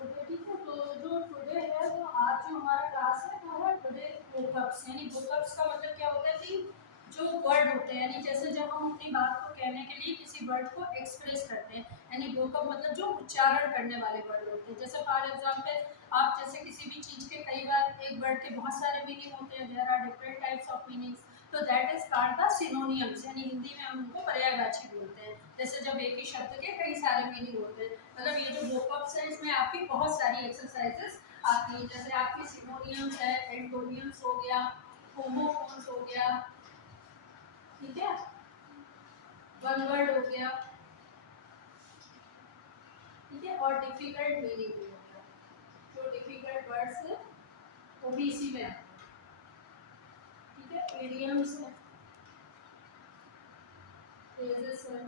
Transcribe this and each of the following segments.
Okay, ठीक है। तो जो टुडे है, तो आज जो हमारा क्लास है वो है टुडे बुकअप्स। यानी बुकअप्स का मतलब क्या होता है कि जो वर्ड होते हैं, यानी जैसे जब हम अपनी बात को कहने के लिए किसी वर्ड को एक्सप्रेस करते हैं, यानी बुकअप मतलब जो उच्चारण करने वाले वर्ड होते हैं। जैसे फॉर एग्जाम्पल, आप जैसे किसी भी चीज़ के कई बार एक वर्ड के बहुत सारे मीनिंग होते हैं, there are different types of meanings, तो that is called the synonyms, यानी हिंदी में हम उनको पर्यायवाची बोलते हैं। जैसे जब एक ही शब्द के कई सारे मीनिंग होते हैं, मतलब ये जो वोकअप्स है इसमें आपकी बहुत सारी एक्सरसाइजेस आती हैं। जैसे आपकी सिनोनियम्स है, एंटोनियम्स हो गया, होमोफोन्स हो गया, ठीक है, वन वर्ड हो गया, ठीक है, और डिफिकल्ट मीनिंग भी हो गया। जो डिफिकल्ट वर्ड्स है वो भी इसी में आते हैं, ठीक है, इडियम्स है, फ्रेजेस है,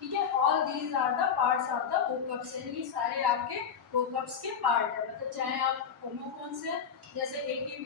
ठीक है। All these are the parts of the vocabs, ये सारे आपके वोकअप्स के पार्ट है। मतलब चाहे आप होमोफोन्स है, जैसे एक ही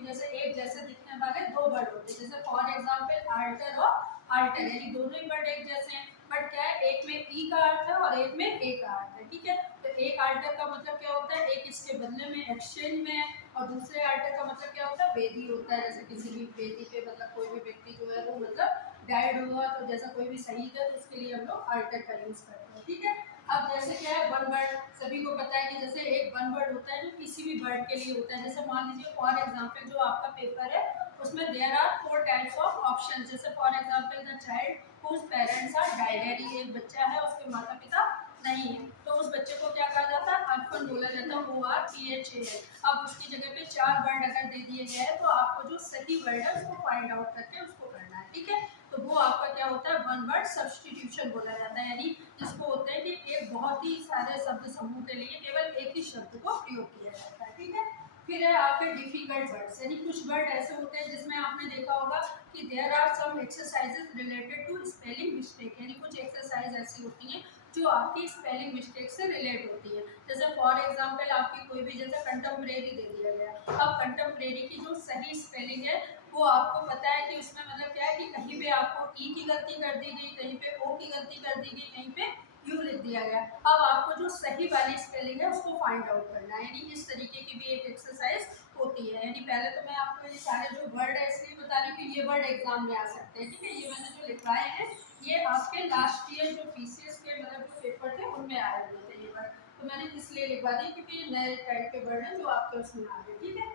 जैसे दिखने वाले दो वर्ड होते हैं, जैसे फॉर एग्जांपल अल्टर और अल्टर, यानी दोनों ही वर्ड एक जैसे हैं, बट क्या है, एक में ई का अर्थ है और एक में ए का अर्थ है, ठीक है। तो एक अल्टर का मतलब क्या होता है, एक इसके बदले में एक्सचेंज में है, और दूसरे अल्टर का मतलब क्या होता है, वेदी होता है। जैसे किसी भी वेदी पे मतलब कोई भी व्यक्ति जो है वो मतलब डाइड हुआ, तो जैसा कोई भी शहीद है तो उसके लिए हम लोग अल्टर का यूज करते हैं, ठीक है। अब जैसे क्या है, वन वर्ड सभी को पता है कि जैसे एक वन वर्ड होता है जो किसी भी वर्ड के लिए होता है। जैसे मान लीजिए फॉर एग्जांपल जो आपका पेपर है उसमें there are 4 types of option. जैसे for example the child whose parents are died, यानी एक बच्चा है उसके माता पिता नहीं है, तो उस बच्चे को क्या कहा जाता है, अनफन बोला जाता है, ORPHAN। अब उसकी जगह पे 4 वर्ड अगर दे दिए गए हैं तो आपको जो सही वर्ड है उसको फाइंड आउट करके उसको करना है, ठीक है। तो वो आपका क्या होता है, वन वर्ड सब्स्टिट्यूशन बोला जाता है, यानी जिसको होता है कि एक बहुत ही सारे शब्द समूह के लिए केवल एक ही शब्द को प्रयोग किया जाता है, ठीक है। फिर है आपके डिफिकल्ट वर्ड्स, यानी कुछ वर्ड ऐसे होते हैं जिसमें आपने देखा होगा कि there are some exercises related to spelling mistake, यानी कुछ एक्सरसाइज ऐसी होती हैं जो आपकी स्पेलिंग मिस्टेक से रिलेट होती है। जैसे फॉर एग्जांपल आपकी कोई भी, जैसे कंटेम्परेरी दे दिया गया, अब कंटेम्परेरी की जो सही स्पेलिंग है वो आपको पता है कि उसमें मतलब क्या है कि कहीं पे आपको ई की गलती कर दी गई, कहीं पे ओ की गलती कर दी गई, कहीं पे यू लिख दिया गया। अब आपको जो सही वाली स्पेलिंग है उसको फाइंड आउट करना है, यानी इस तरीके की भी एक एक्सरसाइज होती है। यानी पहले तो मैं आपको ये सारे जो वर्ड है इसलिए बता रही हूँ कि ये वर्ड एग्जाम में आ सकते हैं, ठीक है। ये मैंने जो लिखवाए हैं ये आपके लास्ट ईयर जो पीसीएस के मतलब जो पेपर थे उनमें आए हुए थे ये वर्ड, तो मैंने इसलिए लिखवा दी क्योंकि ये नए टाइप के वर्ड हैं जो आपके उसमें आ गए, ठीक है।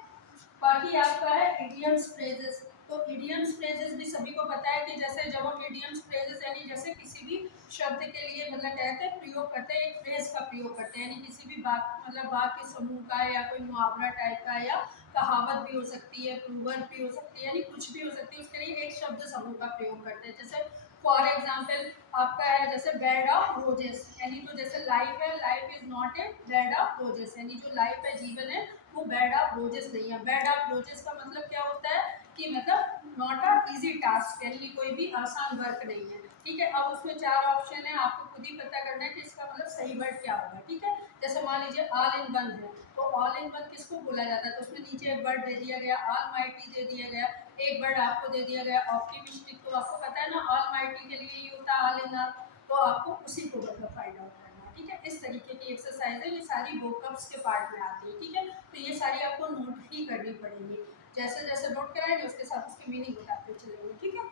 बाकी आपका है इडियम्स फ्रेजेस, तो इडियम्स फ्रेजेस भी सभी को पता है कि जैसे जब हम इडियम्स फ्रेजेस यानी जैसे किसी भी शब्द के लिए मतलब कहते हैं प्रयोग करते हैं, एक फ्रेज का प्रयोग करते हैं, यानी किसी भी बात मतलब वाक्य समूह का या कोई मुहावरा टाइप का या कहावत भी हो सकती है, प्रूवर्ब भी हो सकती है, यानी कुछ भी हो सकती है, उसके लिए एक शब्द समूह का प्रयोग करते हैं। जैसे फॉर एग्जाम्पल आपका है जैसे बेड ऑफ रोजेस, यानी तो जैसे लाइफ है, life is not a bed of roses, यानी जो लाइफ है जीवन है वो बेड ऑफ रोजेस नहीं है। बेड ऑफ रोजेस का मतलब क्या होता है कि मतलब नॉट अ इजी टास्क, यानी कोई भी आसान वर्क नहीं है, ठीक है। अब उसमें 4 ऑप्शन है, आपको खुद ही पता करना है कि इसका मतलब सही वर्ड क्या होगा, ठीक है। जैसे मान लीजिए ऑल इन वन है, तो ऑल इन वन किसको बोला जाता है, तो उसमें नीचे एक वर्ड दे दिया गया, ऑल माइटी दे दिया गया, एक वर्ड आपको दे दिया गया ऑप्टिमिस्टिक, तो आपको पता है ना ऑल माइटी के लिए ही होता है ऑल इन ऑल, तो आपको उसी को मतलब फाइंड आउट करना है, ठीक है। इस तरीके की एक्सरसाइज है, ये सारी वोकअप्स के पार्ट में आती है, ठीक है। तो ये सारी आपको नोट ही करनी पड़ेगी, जैसे जैसे नोट कराएंगे उसके साथ उसकी मीनिंग बताते चलेंगे, ठीक है।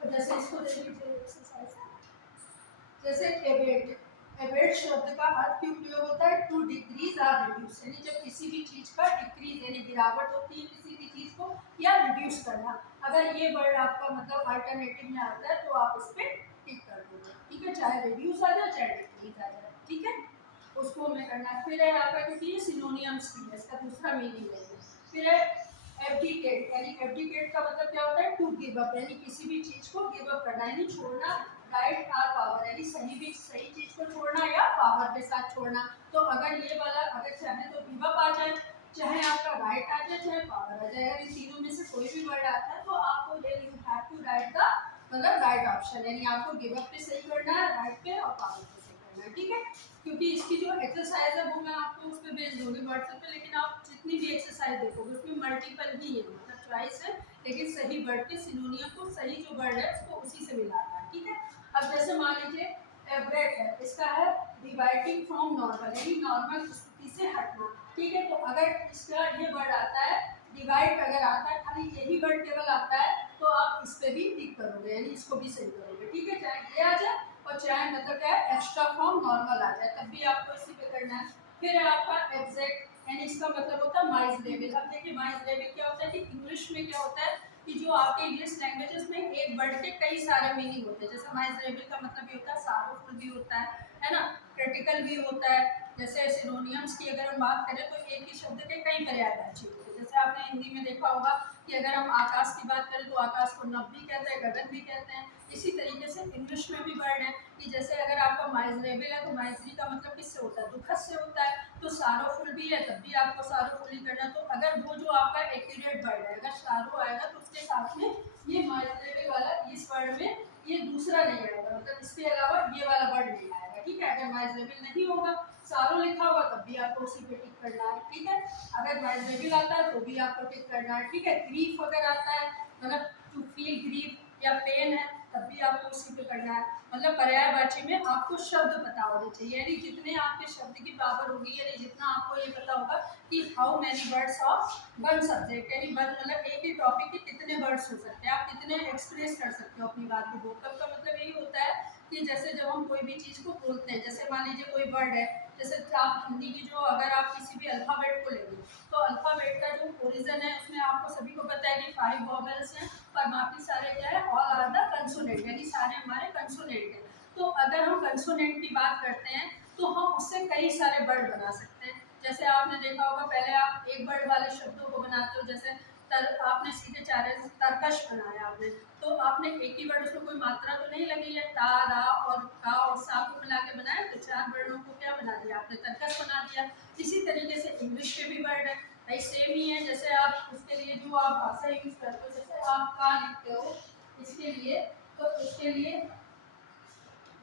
तो जैसे इसको देख लीजिए एक्सरसाइज, जैसे एवेट, एवेट शब्द का अर्थ क्यों प्रयोग होता है, टू डिक्रीज आर रिड्यूस, यानी जब किसी भी चीज का डिक्रीज यानी गिरावट होती है किसी भी चीज को या रिड्यूस करना, अगर ये वर्ड आपका मतलब अल्टरनेटिव में आता है तो आप इस पर टिक कर दोगे, ठीक है, चाहे रिड्यूस आ जाए चाहे डिक्रीज आ जाए, ठीक है। उसको हमें करना है। फिर है आपका, क्योंकि ये सिनोनियम्स की है, इसका दूसरा मीनिंग है। फिर है एब्डिकेट, यानी एब्डिकेट का मतलब क्या होता है, टू गिव अप, यानी किसी भी चीज को गिव अप करना, यानी छोड़ना, राइट आर पावर, यानी सही चीज को छोड़ना या पावर के साथ छोड़ना। तो अगर ये वाला अगर चाहे तो गिव अप आ जाए, चाहे आपका राइट आ जाए, चाहे पावर आ जाए, अगर इन तीनों में से कोई भी वर्ड आता है तो आपको ये you have to write the मतलब राइट ऑप्शन, यानी आपको गिव अप पे सही करना है, राइट पे और पावर पे सही करना है, ठीक है। क्योंकि इसकी जो एक्सरसाइज है वो मैं आपको उस पर भेज दूंगी व्हाट्सएप पे, लेकिन आप जितनी भी एक्सरसाइज देखोगे उसमें मल्टीपल ही है, मतलब चॉइस है, लेकिन सही वर्ड के सिनोनियम को सही जो वर्ड है उसको उसी से मिलाना है, ठीक है। अब जैसे मान लीजिए एब्रेट है, इसका है डिवाइडिंग फ्रॉम नॉर्मल, यानी नॉर्मल स्थिति से हटना। ठीक है, तो अगर इसका ये वर्ड आता है डिवाइड, अगर आता है खाली यही वर्ड केवल आता है तो आप इस पे भी टिक करोगे, यानी इसको भी सही करोगे। ठीक है, चाहे ये आ जाए और चाहे मतलब क्या है एक्स्ट्रा फ्रॉम नॉर्मल आ जाए, तब भी आपको इसी पे करना है। फिर है आपका एग्जैक्ट, यानी इसका मतलब होता है माइज लेवल। अब देखिए माइज लेवल क्या होता है कि इंग्लिश में क्या होता है कि जो आपके इंग्लिश लैंग्वेजेस में एक वर्ड के कई सारे मीनिंग होते हैं। जैसे माइज लेवल का मतलब ये होता है सारोफुल भी होता है ना, क्रिटिकल भी होता है। जैसे सिनोनियम्स की अगर हम बात करें तो एक ही शब्द के कई पर्यायवाची होते हैं। जैसे आपने हिंदी में देखा होगा कि अगर हम आकाश की बात करें तो आकाश को नभ भी कहते हैं, गगन भी कहते हैं। इसी तरीके से इंग्लिश में भी वर्ड है कि जैसे अगर आपका माइजरेबल है तो माइजरी का मतलब किससे होता है, दुखद से होता है। तो सारोफुल भी है तब भी आपको सारोफुल ही करना। तो अगर वो जो आपका एक्यूरेट वर्ड है, अगर सारो आएगा तो उसके साथ में ये माइजरेबल वाला इस वर्ड में ये दूसरा नहीं आएगा, मतलब इसके अलावा ये वाला वर्ड नहीं आएगा। ठीक है, अगर माइजरेबल नहीं होगा, सारो लिखा होगा तब भी आपको उसी पे टिक करना है। ठीक है, अगर माइजरेबल आता है तो भी आपको टिक करना है। ठीक है, ग्रीफ अगर आता है मतलब टू फील ग्रीफ या पेन है तब भी आपको उसी पे करना है। मतलब पर्यायवाची में आपको शब्द पता होने चाहिए, यानी जितने आपके शब्द की पावर होगी, यानी जितना आपको ये पता होगा कि how many words of one subject, यानी वन मतलब एक ही टॉपिक के कितने वर्ड्स हो सकते हैं, आप कितने एक्सप्रेस कर सकते हो अपनी बात को। वोकल का मतलब यही होता है कि जैसे जब हम कोई भी चीज़ को बोलते हैं, जैसे मान लीजिए कोई वर्ड है, जैसे आप हिंदी की जो अगर आप किसी भी अल्फ़ाबेट को लेंगे तो अल्फ़ाबेट का जो ओरिजिन है उसमें आपको सभी को पता है कि 5 वॉवेल्स हैं और बाकी सारे क्या है, ऑल आर द कंसोनेंट, यानी सारे हमारे कंसोनेंट हैं। तो अगर हम कंसोनेंट की बात करते हैं तो हम उससे कई सारे वर्ड बना सकते हैं। जैसे आपने देखा होगा पहले आप एक वर्ड वाले शब्दों को बनाते हो, जैसे आपने सीधे चारे तरकश बनाया आपने, तो आपने एक ही वर्ड, उसमें कोई मात्रा तो नहीं लगी है, ता रा और का और सा को मिला के बनाया तो 4 वर्डों को क्या बना दिया आपने, तरकश बना दिया। इसी तरीके से इंग्लिश के भी वर्ड है भाई सेम ही है। जैसे आप उसके लिए जो आप भाषा यूज करते हो, जैसे आप का लिखते हो इसके लिए, तो इसके लिए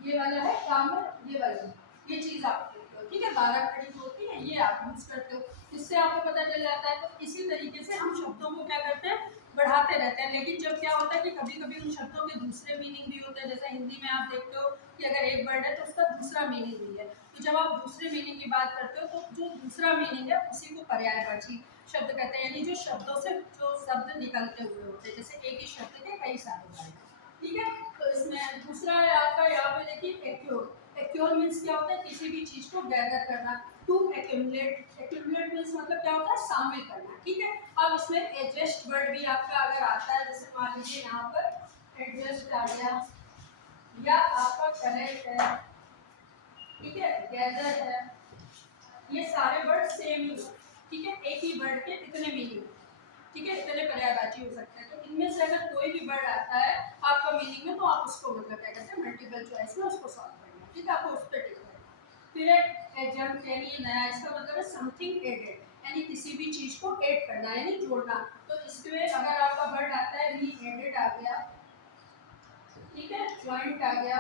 ये वाला है काम, ये वाला ये चीज़ आप लिखते हो। ठीक है, 12 खड़ी होती है ये आप यूज करते हो, इससे आपको पता चल जाता है। तो इसी तरीके से हम शब्दों को क्या करते हैं, बढ़ाते रहते हैं। लेकिन जब क्या होता है कि कभी कभी उन शब्दों के दूसरे मीनिंग भी होते हैं। जैसे हिंदी में आप देखते हो कि अगर एक वर्ड है तो उसका दूसरा मीनिंग भी है, तो जब आप दूसरे मीनिंग की बात करते हो तो जो दूसरा मीनिंग है उसी को पर्यायवाची शब्द कहते हैं, यानी जो शब्दों से जो शब्द निकलते हुए होते हैं। जैसे एक ही शब्द के कई सारे वर्ड। ठीक है, तो इसमें दूसरा है आपका यहाँ पे देखिए एक्योर। एक्योर मीन्स क्या होता है, किसी भी चीज को गैदर करना। टू एक्यूमुलेट, एक्यूमुलेट मीन्स मतलब क्या होता है, शामिल करना। ठीक है, अब इसमें एडजस्ट वर्ड भी आपका अगर आता है, जैसे मान लीजिए यहाँ पर एडजस्ट आ गया या आपका कलेक्ट है, ठीक है, गैदर है, ये सारे वर्ड सेम ही। ठीक है, एक ही वर्ड के इतने मीनिंग, ठीक है, इतने पर्यायवाची हो सकते हैं। तो इनमें से अगर कोई भी वर्ड आता है आपका मीनिंग में तो आप उसको मतलब क्या करते हैं, मल्टीपल चॉइस में उसको सॉल्व करना है। ठीक है, आपको उस पर टिक करना है। फिर एडजंक्ट यानी नया, इसका मतलब है समथिंग एडेड, यानी किसी भी चीज को ऐड करना यानी जोड़ना। तो इसमें अगर आपका वर्ड आता है री एडेड आ गया, ठीक है, ज्वाइंट आ गया,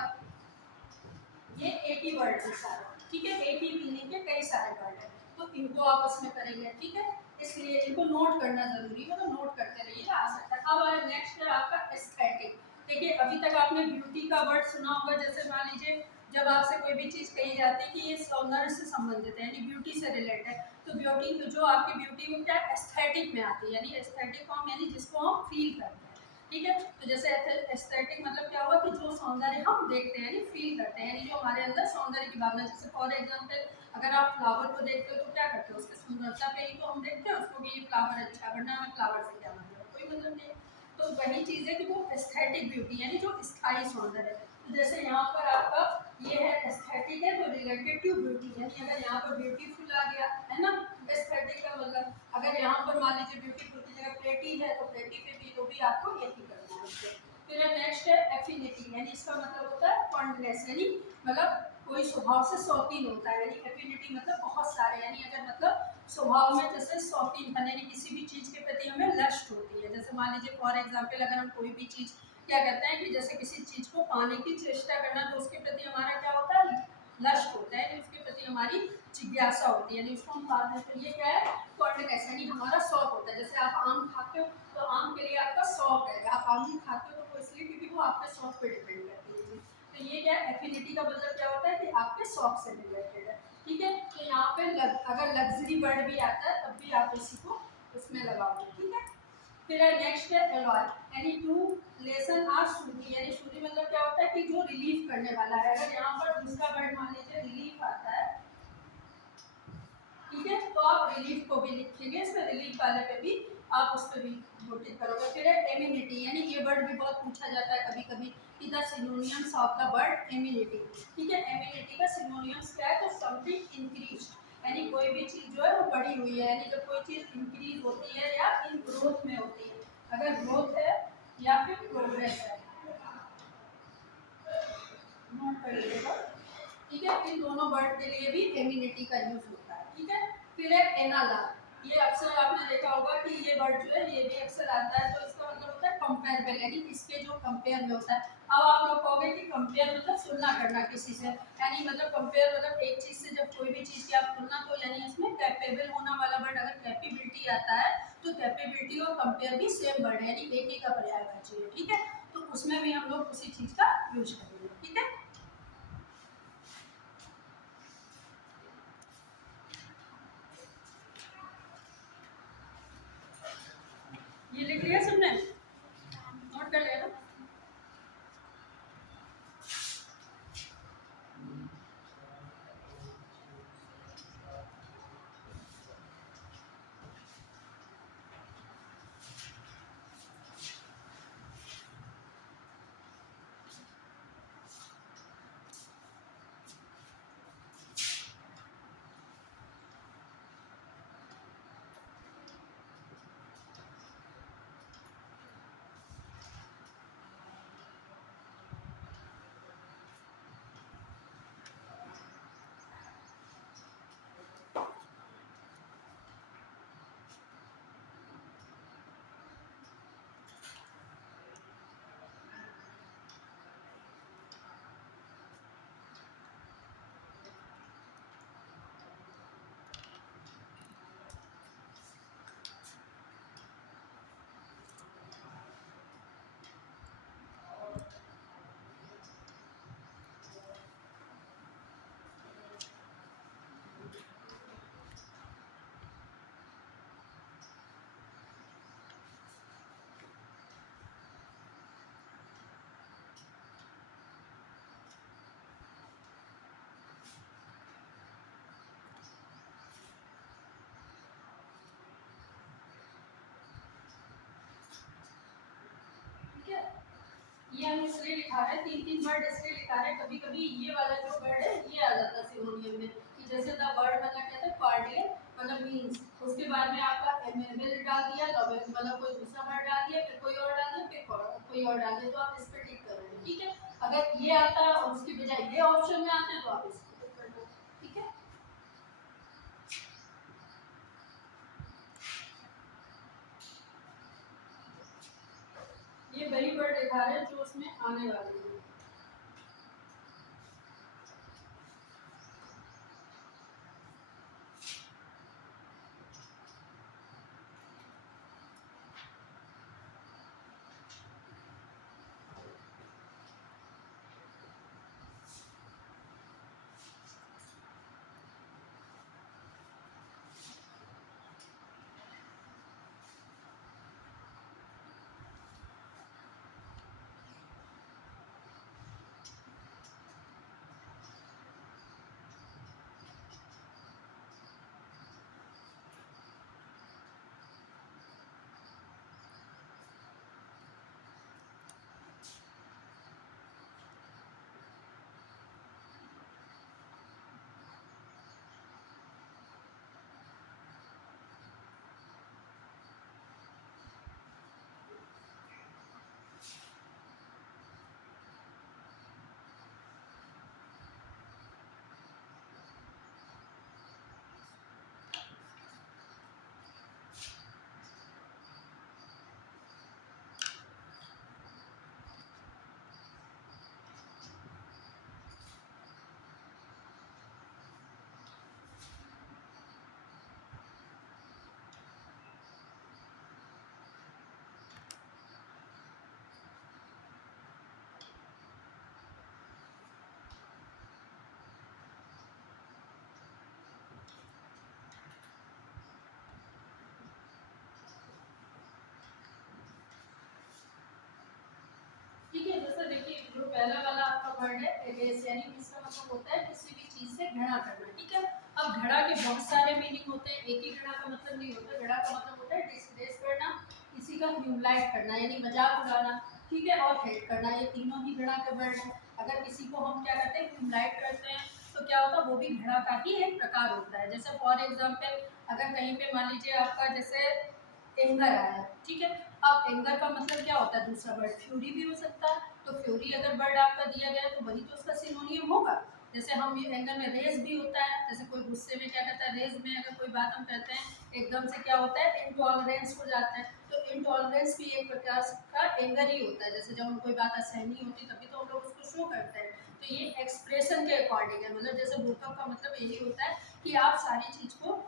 ये एक ही वर्ड है सारा। ठीक है, एक ही मीनिंग के कई सारे वर्ड है, तो इनको आपस में करेंगे। ठीक है, इसलिए इनको नोट करना जरूरी है, तो नोट करते रहिएगा, आ सकता है। अब नेक्स्ट है आपका एस्थेटिक। देखिए अभी तक आपने ब्यूटी का वर्ड सुना होगा। जैसे मान लीजिए जब आपसे कोई भी चीज़ कही जाती है कि ये सौंदर्य से संबंधित है यानी ब्यूटी से रिलेटेड है, तो ब्यूटी जो आपकी ब्यूटी वो क्या एस्थेटिक में आती है, यानी एस्थेटिक फॉर्म यानी जिसको हम फील करते हैं। ठीक है, तो जैसे एस्थेटिक मतलब क्या हुआ कि जो सौंदर्य हम देखते हैं यानी फील करते हैं, यानी जो हमारे अंदर सौंदर्य की भावना। जैसे फॉर एग्जांपल अगर आप फ्लावर को देखते हो तो क्या करते हो, उसके सुंदरता पे ही तो हम देखते हैं उसको कि ये फ्लावर अच्छा है, वरना हमें फ्लावर से क्या मतलब, कोई मतलब नहीं। तो वही चीज़ है कि वो एस्थेटिक ब्यूटी यानी जो स्थायी सौंदर्य है। तो जैसे यहाँ पर आपका ये है एस्थेटिक है तो रिलेटेड टू ब्यूटी, यानी अगर यहाँ पर ब्यूटीफुल आ गया है ना, एस्थेटिक का मतलब अगर यहाँ पर मान लीजिए ब्यूटीफुल की जगह प्रेटी है तो प्रेटी पे भी तो भी आपको यही करना है। फिर नेक्स्ट है एफिनिटी, यानी इसका मतलब होता है फॉन्डनेस, यानी मतलब कोई स्वभाव से शौकीन होता है। यानी एफिनिटी मतलब बहुत सारे, यानी अगर मतलब स्वभाव में जैसे शौकीन था, यानी किसी भी चीज़ के प्रति हमें लस्ट होती है। जैसे मान लीजिए फॉर एग्जाम्पल अगर हम कोई भी चीज़ क्या कहते हैं कि जैसे किसी चीज़ को पाने की चेष्टा करना, तो उसके प्रति हमारा क्या होता है, लस्ट होता है, उसके प्रति हमारी जिज्ञासा होती है, यानी उसको हम पाते हैं। तो ये क्या है, फॉन्डनेस, यानी हमारा शौक होता है। जैसे आप आम खाते हो तो आम के लिए आपका शौक है, आप आम खाते हो तो इसलिए क्योंकि वो आपके शौक पे डिपेंड करती है। तो तो ये क्या है, एफिनिटी का मतलब क्या होता है कि आपके शौक से रिलेटेड है। ठीक है, तो यहाँ पे अगर लग्जरी वर्ड भी आता है तब भी आप इसी को इसमें लगाओगे। ठीक है, फिर नेक्स्ट है एलॉय, यानी टू लेसन आर सूदी, यानी सूदी मतलब क्या होता है कि जो रिलीफ करने वाला है। अगर यहाँ पर दूसरा वर्ड मान लीजिए रिलीफ आता है, ठीक है, तो आप रिलीफ को भी लिखेंगे इसमें, रिलीफ वाले पे भी आप उस पर भी नोटिस करोगे। फिर है एम्यूनिटी, यानी ये वर्ड भी बहुत पूछा जाता है कभी कभी कि the synonyms of the word immunity. ठीक है, एम्यूनिटी का सिनोनिम्स क्या है, तो समथिंग इंक्रीज, यानी कोई भी चीज जो है वो बढ़ी हुई है, यानी जब कोई चीज इंक्रीज होती है या इन ग्रोथ में होती है, अगर ग्रोथ है या फिर प्रोग्रेस है, नोट कर लीजिएगा। ठीक है, इन दोनों वर्ड के लिए भी एम्यूनिटी का यूज होता है। ठीक है, फिर है एनालॉग, ये अक्सर आपने देखा होगा कि ये वर्ड जो है ये भी अक्सर आता है, तो इसका मतलब होता है कंपेरेबल, यानी इसके जो कंपेयर में होता है। अब आप लोग कहोगे कि कंपेयर मतलब तुलना करना किसी से, यानी मतलब कंपेयर मतलब एक चीज से जब कोई भी चीज की आप तुलना, तो यानी इसमें कैपेबल होना वाला वर्ड, अगर कैपेबिलिटी आता है तो कैपेबिलिटी और कंपेयर भी सेम वर्ड है, यानी एक ही का पर्यायवाची है। ठीक है, तो उसमें भी हम लोग उसी चीज का यूज करेंगे। ठीक है, ये लिख लिया सबने, नोट कर लिया ना। ठीक है, ये हम इसलिए लिखा है, तीन तीन वर्ड इसलिए लिखा है, कभी कभी ये वाला जो वर्ड है ये आ जाता है सिनोनियम में, कि जैसे द वर्ड मतलब कहते हैं कार्डियल मतलब मींस, उसके बाद में आपका एमेबल डाल दिया, लवेबल मतलब कोई दूसरा वर्ड डाल दिया, फिर कोई और डाल दिया, फिर कोई और डाल दिया, तो आप इस पे टिक करोगे। ठीक है, अगर ये आता है और उसकी बजाय ये ऑप्शन में आते हैं तो आप इस पे टिक कर दो। ठीक है, ये वही वर्ड लिखा है जो उसमें आने वाले हैं। देखिए जो पहला वाला आपका वर्ड है एगेंस्ट, यानी इसका मतलब होता है किसी भी चीज से घृणा करना, ठीक है। अब घृणा के बहुत सारे मीनिंग होते हैं, एक ही घृणा का मतलब नहीं होता। घृणा का मतलब होता है डिसग्रेस करना, किसी का ह्यूमलाइट करना यानी मजाक उड़ाना, ठीक है, और हेट करना, ये तीनों ही घृणा के वर्ड हैं। अगर किसी को हम क्या करते हैं ह्यूमलाइट करते हैं तो क्या होगा, वो भी घृणा का ही एक प्रकार होता है। जैसे फॉर एग्जाम्पल अगर कहीं पे मान लीजिए आपका जैसे एंगर आया, ठीक है। अब एंगर का मतलब क्या होता है, दूसरा वर्ड फ्यूरी भी हो सकता है। तो फ्यूरी अगर वर्ड आपका दिया गया है तो वही तो उसका सिनोनियम होगा। जैसे हम ये एंगर में रेज भी होता है, जैसे कोई गुस्से में क्या करता है, रेज में अगर कोई बात हम कहते हैं एकदम से क्या होता है इनटॉलरेंस हो जाता है। तो इनटॉलरेंस भी एक प्रकार का एंगर ही होता है। जैसे जब हम कोई बात असहनीय होती है तभी तो हम लोग उसको शो करते हैं। तो ये एक्सप्रेशन के अकॉर्डिंग है, मतलब जैसे भूकंप का मतलब यही होता है कि आप सारी चीज को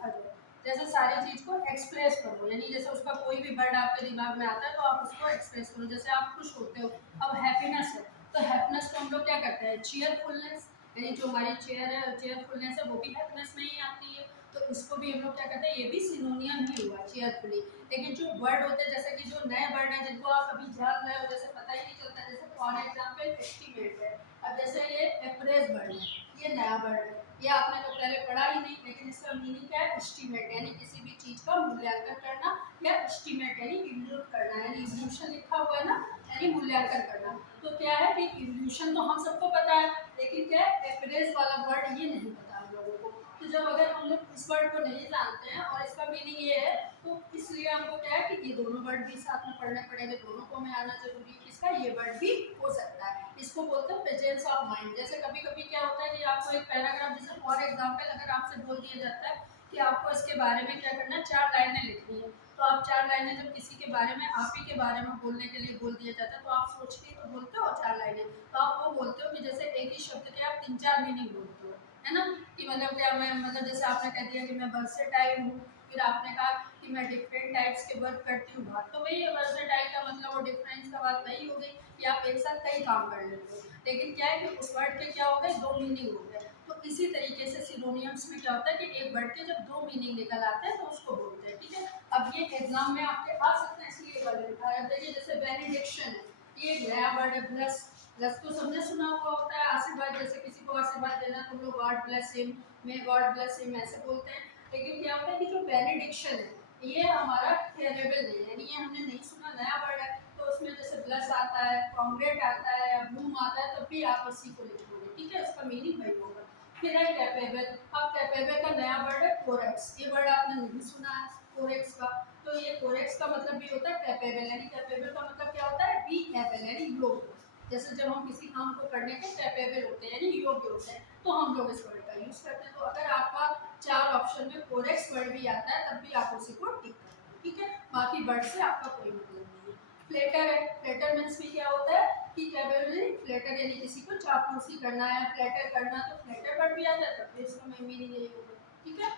जैसे सारी चीज को एक्सप्रेस करो, यानी जैसे उसका कोई भी वर्ड आपके दिमाग में आता है तो आप उसको एक्सप्रेस करो। जैसे आप खुश होते हो, अब हैप्पीनेस है तो हैप्पीनेस को हम लोग क्या करते हैं चीयरफुलनेस, यानी जो हमारी चेयर है चेयरफुलनेस है वो भी हैप्पीनेस में ही आती है। तो इसको भी हम लोग क्या करते हैं, ये भी सिनोनियम ही हुआ चेयरफुली। लेकिन जो वर्ड होते हैं जैसे कि जो नए वर्ड है जिनको आप अभी जान रहे हो, जैसे पता ही नहीं चलता, जैसे फॉर एग्जाम्पल एस्टिमेट है। अब जैसे ये अप्रेज वर्ड है, ये नया वर्ड है, ये आपने तो पहले पढ़ा ही नहीं, लेकिन इसका मीनिंग क्या है एस्टिमेट, यानी किसी भी चीज का मूल्यांकन करना, या एस्टिमेट यानी इवल्यूट करना, यानी इवोल्यूशन लिखा हुआ है ना, यानी मूल्यांकन करना। तो क्या है कि इवोल्यूशन तो हम सबको पता है, लेकिन क्या है एप्रेज वाला वर्ड ये नहीं पता हम लोगों को। तो जब अगर हम लोग इस वर्ड को नहीं जानते हैं और इसका मीनिंग ये है, तो इसलिए हमको क्या है कि ये दोनों वर्ड भी साथ में पढ़ने पड़ेंगे, दोनों को हमें आना जरूरी है। इसका ये वर्ड भी हो सकता है, इसको बोलते हैं प्रेजेंस ऑफ माइंड। जैसे कभी कभी क्या होता है कि आपको एक पैराग्राफ, जैसे फॉर एग्जाम्पल अगर आपसे बोल दिया जाता है कि आपको इसके बारे में क्या करना है 4 लाइनें लिखनी है, तो आप 4 लाइनें जब किसी के बारे में आप ही के बारे में बोलने के लिए बोल दिया जाता है तो आप सोच के तो बोलते हो 4 लाइनें, तो आप वो बोलते हो कि जैसे एक ही शब्द के आप 3-4 मीनिंग बोलते हो, है ना। कि मतलब क्या मैं, मतलब जैसे आपने कह दिया कि मैं वर्सेटाइल हूँ, फिर आपने कहा कि मैं डिफरेंट टाइप्स के वर्क करती हूँ बात, तो वही है वर्सेटाइल का मतलब और डिफरेंस का बात वही हो गई कि आप एक साथ कई काम कर लेते हो। लेकिन क्या है कि उस वर्ड के क्या हो गए 2 मीनिंग हो गए। तो इसी तरीके से सिनोनियम्स में क्या होता है कि एक वर्ड के जब 2 मीनिंग निकल आते हैं तो उसको बोलते हैं, ठीक है। अब ये एग्जाम में आपके आ सकते हैं इसलिए वर्ड लिखा है। देखिए जैसे बेनिडिक्शन है, ये एक नया वर्ड है। ब्लेस, ब्लेस तो सबने सुना हुआ होता है, आशीर्वाद, जैसे किसी को आशीर्वाद देना तो लोग God bless him, may God bless him ऐसे बोलते हैं। लेकिन क्या होता है कि जो बेनिडिक्शन है ये हमारा हेरेबल नहीं है, यानी ये हमने नहीं सुना, नया वर्ड है। तो उसमें जैसे ब्लस आता है, कॉन्ग्रेट आता है या ब्लूम आता है, तब भी आप इसी को लिखोगे, ठीक है, इसका मीनिंग वही होगा। फिर है कैपेबल। अब कैपेबल का नया वर्ड है कोरेक्स, ये वर्ड आपने नहीं सुना है कोरेक्स का। तो ये कोरेक्स का मतलब भी होता है कैपेबल, यानी कैपेबल का मतलब क्या होता है बी एबल, यानी योग्य। जैसे जब हम किसी काम को करने के कैपेबल होते हैं यानी योग्य होते हैं, तो हम लोग इस वर्ड का यूज करते हैं। तो अगर आपका 4 ऑप्शन में कोरेक्स वर्ड भी आता है तब भी आप उसी को टिक करेंगे, ठीक है। बाकी वर्ड से आपका कोई मतलब नहीं है। फ्लेटर है, फ्लेटर मीन्स भी क्या होता है कि कैपेबल, फ्लेटर यानी किसी को चापलूसी करना है, फ्लेटर करना, तो फ्लेटर वर्ड भी आता है तब भी इसका मीनिंग यही होगा, ठीक है।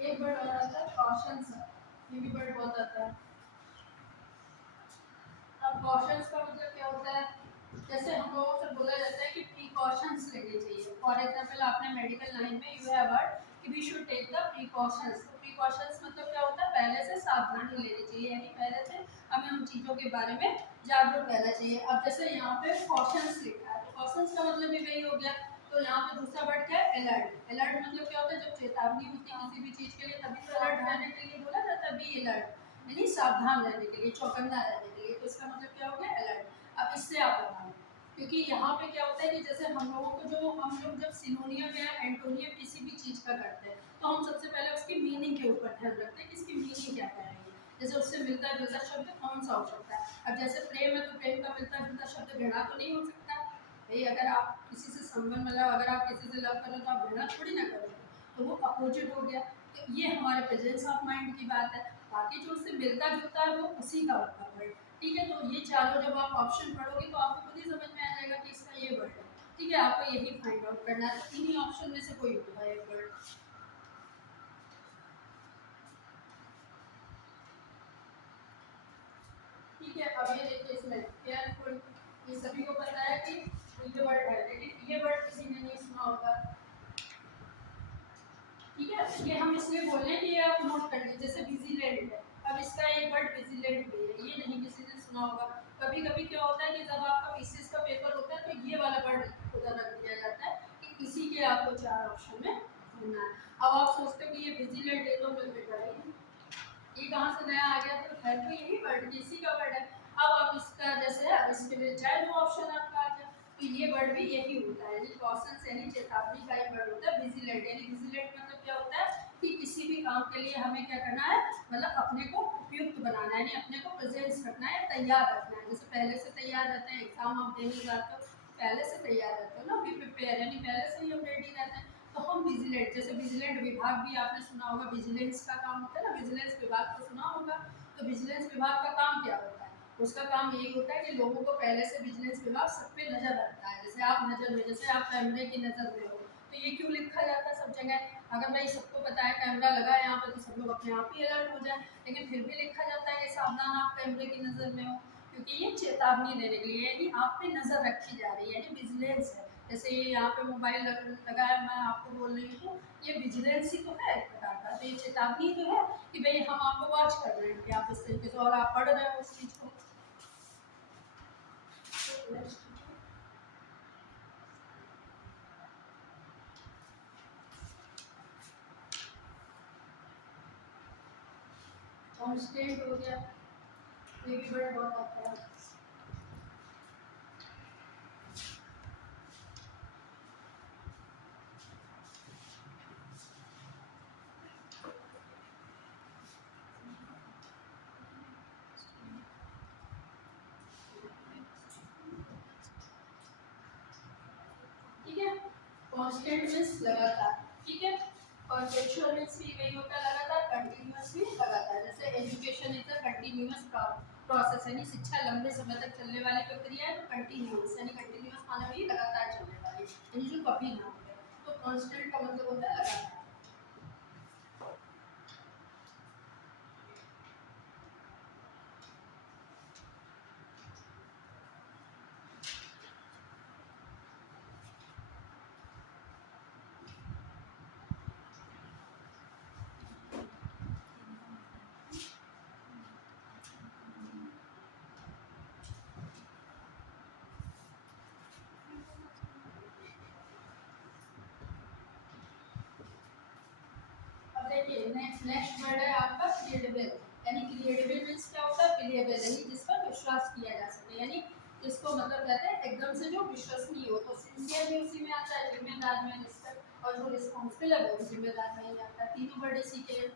एक वर्ड और आता है कॉशंस, ये भी वर्ड बहुत आता है। अब कॉशंस का मतलब क्या होता है, जैसे हम लोगों से बोला जाता है कि प्रिकॉशंस लेने चाहिए। फॉर एग्जांपल आपने मेडिकल लाइन में you have heard that we should take the precautions. तो प्रिकॉशंस मतलब क्या होता है, पहले से सावधानी लेनी चाहिए, यानी पहले से हमें उन चीज़ों के बारे में जागरूक रहना चाहिए। अब जैसे यहाँ पे कॉशंस लिखा है, तो कॉशंस का मतलब भी वही हो गया। तो यहाँ पे दूसरा वर्ड क्या है अलर्ट। अलर्ट मतलब क्या होता है, जब चेतावनी होती है किसी भी चीज़ के लिए तभी तो अलर्ट रहने के लिए बोला जाता है, बी अलर्ट, यानी सावधान रहने के लिए, चौकन्ना रहने के लिए। तो इसका मतलब क्या हो गया अलर्ट। अब इससे आप लगाओ, क्योंकि यहाँ पे क्या होता है कि जैसे हम लोगों को जो हम लोग जब सिनोनियम या एंटोनियम किसी भी चीज़ का करते हैं तो हम सबसे पहले उसकी मीनिंग के ऊपर ध्यान रखते हैं कि इसकी मीनिंग क्या करेंगे। जैसे उससे मिलता जुलता शब्द कौन सा हो सकता है। अब जैसे प्रेम है तो प्रेम का मिलता जुलता शब्द घृणा तो नहीं हो सकता भाई। अगर आप किसी से संबंध, मतलब अगर आप किसी से लव करो तो आप घृणा थोड़ी ना करोगे, तो वो अपोजिट हो गया। तो ये हमारे प्रेजेंस ऑफ माइंड की बात है। बाकी जो उससे मिलता जुलता है वो उसी का होता है, ठीक है। तो ये चारों जब आप ऑप्शन पढ़ोगे तो आपको खुद ही समझ में आ जाएगा कि इसका ये वर्ड है, ठीक है। आपको यही फाइंड आउट करना है, तो इन्हीं ऑप्शन में से कोई होगा एक वर्ड, ठीक है। अब ये देखिए इसमें केयरफुल, ये सभी को पता है कि ये वर्ड है, लेकिन ये वर्ड किसी ने नहीं सुना होगा, है, ये हम इसलिए बोल रहे हैं कि ये आप नोट कर लीजिए। जैसे विजिलेंट है, अब इसका एक वर्ड विजिलेंट भी है, ये नहीं किसी ने सुना होगा। कभी कभी क्या होता है कि जब आपका पीसीएस का पेपर होता है तो ये वाला वर्ड उधर रख दिया जाता है कि इसी के आपको 4 ऑप्शन में ढूंढना है। अब आप सोचते हो कि ये विजिलेंट है तो बेटा ये कहाँ से नया आ गया, तो खैर तो यही वर्ड इसी का वर्ड है। अब आप इसका जैसे है, अब इसके लिए चाहे जो ऑप्शन आपका आ जाए, तो ये वर्ड भी यही होता है, यानी कॉशन से यानी चेतावनी का ही वर्ड होता है विजिलेंट। यानी विजिलेंट मतलब क्या होता है कि किसी भी काम के लिए हमें क्या करना है, मतलब अपने को उपयुक्त बनाना है, यानी अपने को प्रेजेंस रखना है, तैयार रखना है। जैसे पहले से तैयार रहते हैं, एग्जाम आप देने जाते हो पहले से तैयार रहते हो ना, बी प्रिपेयर, यानी पहले से ही हम रेडी रहते हैं। तो हम विजिलेंट, जैसे विजिलेंट विभाग भी आपने सुना होगा, विजिलेंस का काम होता है ना, विजिलेंस विभाग तो सुना होगा। तो विजिलेंस विभाग का काम क्या होता है, उसका काम यही होता है कि लोगों को पहले से विजिलेंस विभाग सब पे नजर रखता है। जैसे आप नजर में, जैसे आप कैमरे की नजर में हो, तो ये क्यों लिखा जाता है सब जगह, अगर भाई सबको पता है कैमरा लगा है यहाँ पे तो सब लोग अपने आप ही अलर्ट हो जाए, लेकिन फिर भी लिखा जाता है कि सावधान आप कैमरे की नजर में हो, क्योंकि ये चेतावनी देने के लिए, यानी आप पे नजर रखी जा रही है, यानी विजिलेंस है। जैसे ये यहाँ पे मोबाइल लगा है, मैं आपको बोल रही हूँ, तो ये विजिलेंस ही तो है एक प्रकार का, तो ये चेतावनी तो है कि भाई हम आपको वॉच कर रहे हैं कि आप इस तरीके से, और आप पढ़ रहे हो उस चीज़ को। कांस्टेंट हो गया, ये भी वर्ड बहुत आता है। ठीक है, कांस्टेंट मींस लगातार, ठीक है। परपेचुअल मींस भी वही होता है लगातार, कंटीन्यूअस भी लगातार। जैसे education is a continuous process, यानी शिक्षा लंबे समय तक चलने वाली प्रक्रिया है। तो कंटीन्यूअस यानी कंटीन्यूअस माना भी लगातार चलने वाली, यानी जो कभी ना हो। तो कांस्टेंट का मतलब होता है लगातार। अब देखिए नेक्स्ट वर्ड है आपका क्रिएटेबल, यानी क्रिएटेबल मींस क्या होता है, क्रिएटेबल यानी जिस पर विश्वास किया जा सके, यानी जिसको मतलब कहते हैं एकदम से जो विश्वसनीय हो। तो सिंसियर भी उसी में आता है, जिम्मेदार में रिस्पेक्ट, और जो रिस्पांसिबल है वो भी जिम्मेदार में ही आता है। तीनों वर्ड इसी के हैं।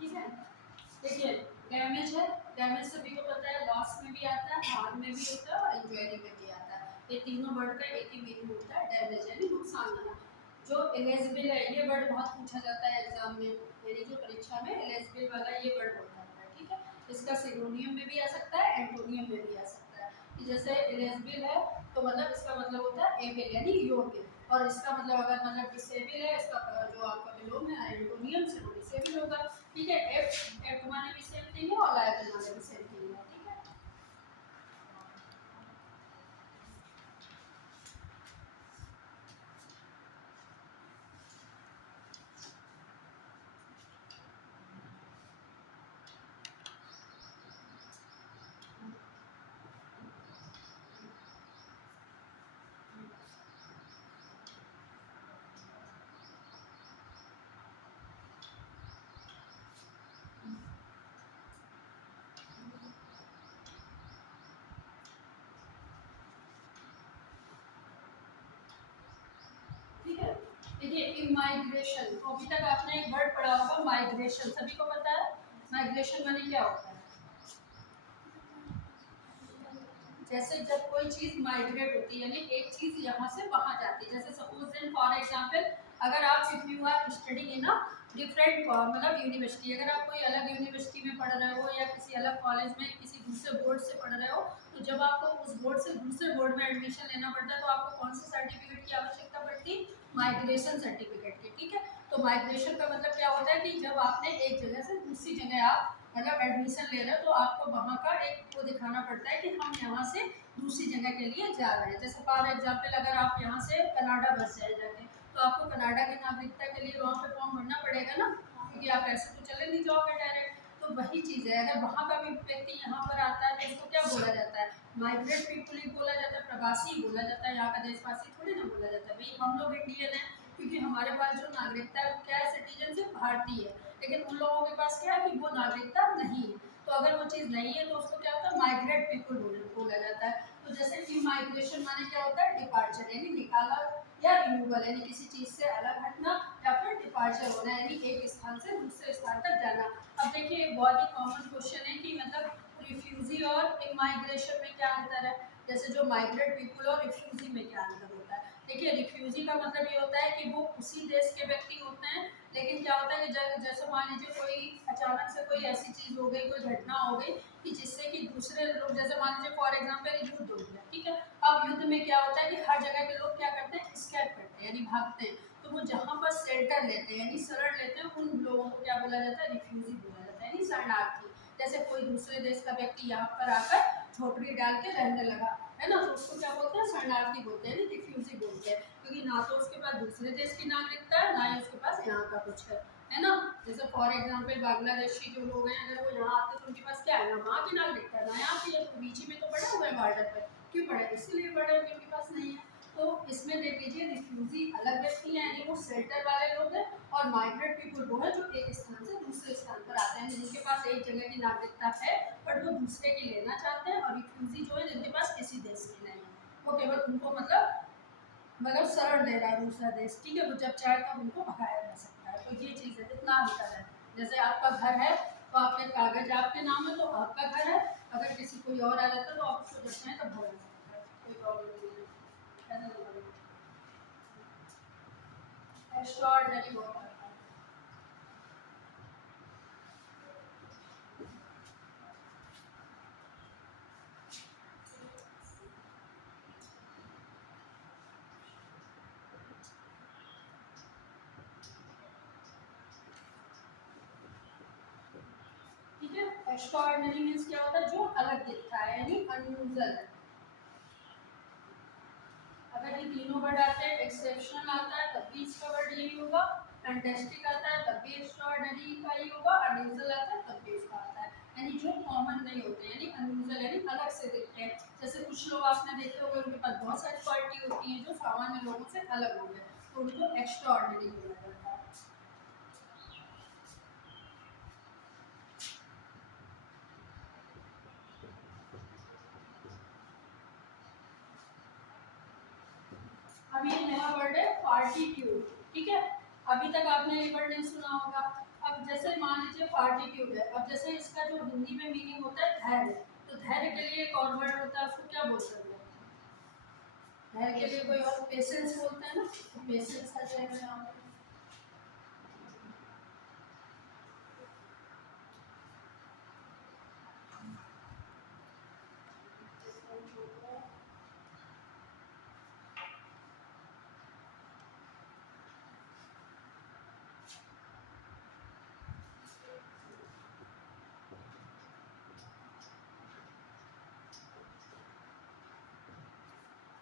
ठीक है, देखिए डैमेज है, डैमेज सभी को पता है, लॉस में भी आता है, हार्म में भी होता है, और इंजरी में भी आता है। ये तीनों वर्ड का एक ही मीनिंग होता है, डैमेज यानी नुकसान होना। जो एलिजिबल है, ये वर्ड बहुत पूछा जाता है एग्जाम में, यानी जो परीक्षा में एलिजिबल वाला ये वर्ड होता है। ठीक है, इसका सिनोनियम में भी आ सकता है, एंटोनियम में भी आ सकता है। कि जैसे एलिजिबल है तो मतलब इसका मतलब होता है एबल यानी योग्य, और इसका मतलब अगर मतलब डिसेबल है, इसका जो आपका विलोम है एंटोनियम से वो डिसेबल होगा। ठीक है, एप्ट माने भी सेम थिंग है और लायबल माने भी सेम थिंग है। ठीक है, इमाइग्रेशन, तो अभी तक आपने एक वर्ड पढ़ा होगा माइग्रेशन, सभी को पता है माइग्रेशन माने क्या होता है? जैसे जब कोई चीज माइग्रेट होती है यानी एक चीज यहाँ से वहाँ जाती है, जैसे सपोज देन फॉर एग्जांपल अगर आप if you are studying in a different मतलब यूनिवर्सिटी, अगर आप कोई अलग यूनिवर्सिटी में पढ़ रहे हो या किसी अलग कॉलेज में किसी दूसरे बोर्ड से पढ़ रहे हो, तो जब आपको उस बोर्ड से दूसरे बोर्ड में एडमिशन लेना पड़ता है तो आपको कौन से सर्टिफिकेट की आवश्यकता पड़ती है? माइग्रेशन सर्टिफिकेट की। ठीक है, तो माइग्रेशन का मतलब क्या होता है कि जब आपने एक जगह से दूसरी जगह आप मतलब एडमिशन ले रहे हो तो आपको वहाँ का एक को दिखाना पड़ता है कि हम यहाँ से दूसरी जगह के लिए जा रहे हैं। जैसे फॉर एग्जांपल अगर आप यहाँ से कनाडा बस जाए जाके तो आपको कनाडा की नागरिकता के लिए वहाँ पे फॉर्म भरना पड़ेगा ना, क्योंकि आप ऐसे तो चले नहीं जाओगे डायरेक्ट। तो वही चीज़ है, अगर वहाँ का भी व्यक्ति यहाँ पर आता है तो इसको क्या बोला जाता है? माइग्रेट पीपल ही बोला जाता है, प्रवासी बोला जाता है, यहाँ का देशवासी थोड़ी ना बोला जाता है। भाई हम लोग इंडियन है क्योंकि हमारे पास जो नागरिकता है वो क्या है? सिटीजनशिप भारतीय है, लेकिन उन लोगों के पास क्या है कि वो नागरिकता नहीं है। तो अगर वो चीज़ नहीं है तो उसको क्या होता है? माइग्रेट पीपल बोला जाता है। तो जैसे कि माइग्रेशन माने क्या होता है? डिपार्चर यानी निकाला या रिमूवल यानी किसी चीज़ से अलग हटना या फिर डिपार्चर होना यानी एक स्थान से दूसरे स्थान तक जाना। अब देखिए एक बहुत ही कॉमन क्वेश्चन है कि मतलब रिफ्यूजी और इमाइग्रेशन में क्या अंतर है? जैसे जो माइग्रेट पीपल और रिफ्यूजी में क्या अंतर होता है? देखिए रिफ्यूजी का मतलब ये होता है कि वो उसी देश के व्यक्ति होते हैं, लेकिन क्या होता है कि जैसे मान लीजिए कोई अचानक से कोई ऐसी चीज़ हो गई, कोई घटना हो गई कि जिससे कि दूसरे लोग, जैसे मान लीजिए फॉर एग्जांपल युद्ध हो गया, ठीक है। अब युद्ध में क्या होता है कि हर जगह के लोग क्या करते हैं? स्कैप करते हैं यानी भागते हैं। तो वो जहाँ पर शेल्टर लेते हैं यानी शरण लेते हैं उन लोगों को क्या बोला जाता है? रिफ्यूजी बोला जाता है यानी शरणार्थी। जैसे कोई दूसरे देश का व्यक्ति यहाँ पर आकर झोपड़ी डाल के रहने लगा है ना, तो उसको क्या बोलते हैं? शरणार्थी बोलते हैं, रिफ्यूजी बोलते हैं, क्योंकि ना तो उसके पास दूसरे देश की नागरिकता है ना ही उसके पास यहाँ का कुछ है ना। जैसे फॉर एग्जांपल बांग्लादेशी जो लोग हैं अगर वो यहाँ आते तो उनके पास क्या है? ना वहाँ की नागरिकता ना यहाँ की है, तो बीच में तो पड़े हुए हैं बॉर्डर पर। क्यों पड़े? इसलिए पड़े कि उनके पास नहीं है। तो इसमें देख लीजिए रिफ्यूजी अलग व्यक्ति हैं यानी वो शेल्टर वाले लोग हैं, और माइग्रेट पीपल वो है जो एक स्थान से दूसरे स्थान पर आते हैं, जिनके पास एक जगह की नागरिकता है बट वो दूसरे की लेना चाहते हैं। और रिफ्यूजी जो है जिनके पास किसी देश की नहीं है, वो केवल उनको मतलब शरण दे रहा है दूसरा देश, ठीक है। तो जब चाहे तब उनको भगाया जा सकता है। तो ये चीज़ है, जितना अंतर है। जैसे आपका घर है तो आपके कागज आपके नाम है तो आपका घर है, अगर किसी कोई और आ जाता है तो आप उसको जब चाहें तब भगा सकते हैं, कोई प्रॉब्लम नहीं है। एक्स्ट्राऑर्डिनरी बहुत आता है। ठीक है, एक्स्ट्राऑर्डिनरी मीन्स क्या होता है? जो अलग दिखता है यानी अनयूजुअल है। अगर ये तीनों वर्ड आते हैं, एक्सेप्शनल आता है तब भी इसका वर्ड यही होगा, फैंटास्टिक आता है तब भी एक्स्ट्राऑर्डिनरी का ही होगा, अनयूजुअल आता है तब भी इसका आता है। यानी जो कॉमन नहीं होते यानी अनयूजुअल यानी अलग से दिखते हैं। जैसे कुछ लोग आपने देखे होंगे उनके पास बहुत सारी क्वालिटी होती है जो सामान्य लोगों से अलग हो गए, तो उनको एक्स्ट्राऑर्डिनरी बोला जाता है। अब ये नया वर्ड है पार्टिट्यूड, ठीक है। अभी तक आपने ये वर्ड नहीं सुना होगा। अब जैसे मान लीजिए पार्टिट्यूड है, अब जैसे इसका जो हिंदी में मीनिंग होता है धैर्य, तो धैर्य के लिए एक और वर्ड होता है, उसको क्या बोलते हैं? धैर्य के लिए कोई और पेशेंस बोलते हैं ना, तो पेशेंस का जो है यहाँ पे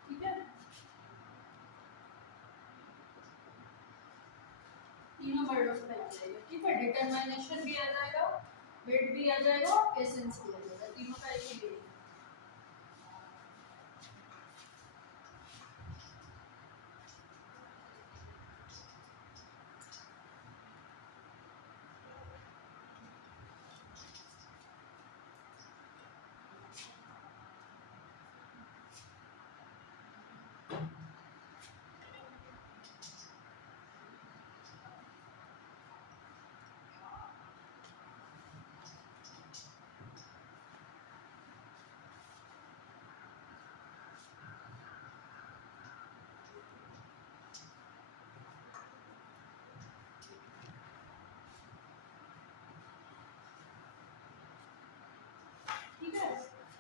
ठीक है। तीनों वर्ड उसमें आ जाएगा, ठीक है। डिटरमाइनेशन भी आ जाएगा, वेट भी आ जाएगा और पेशेंस भी आ जाएगा, तीनों का एक ही है।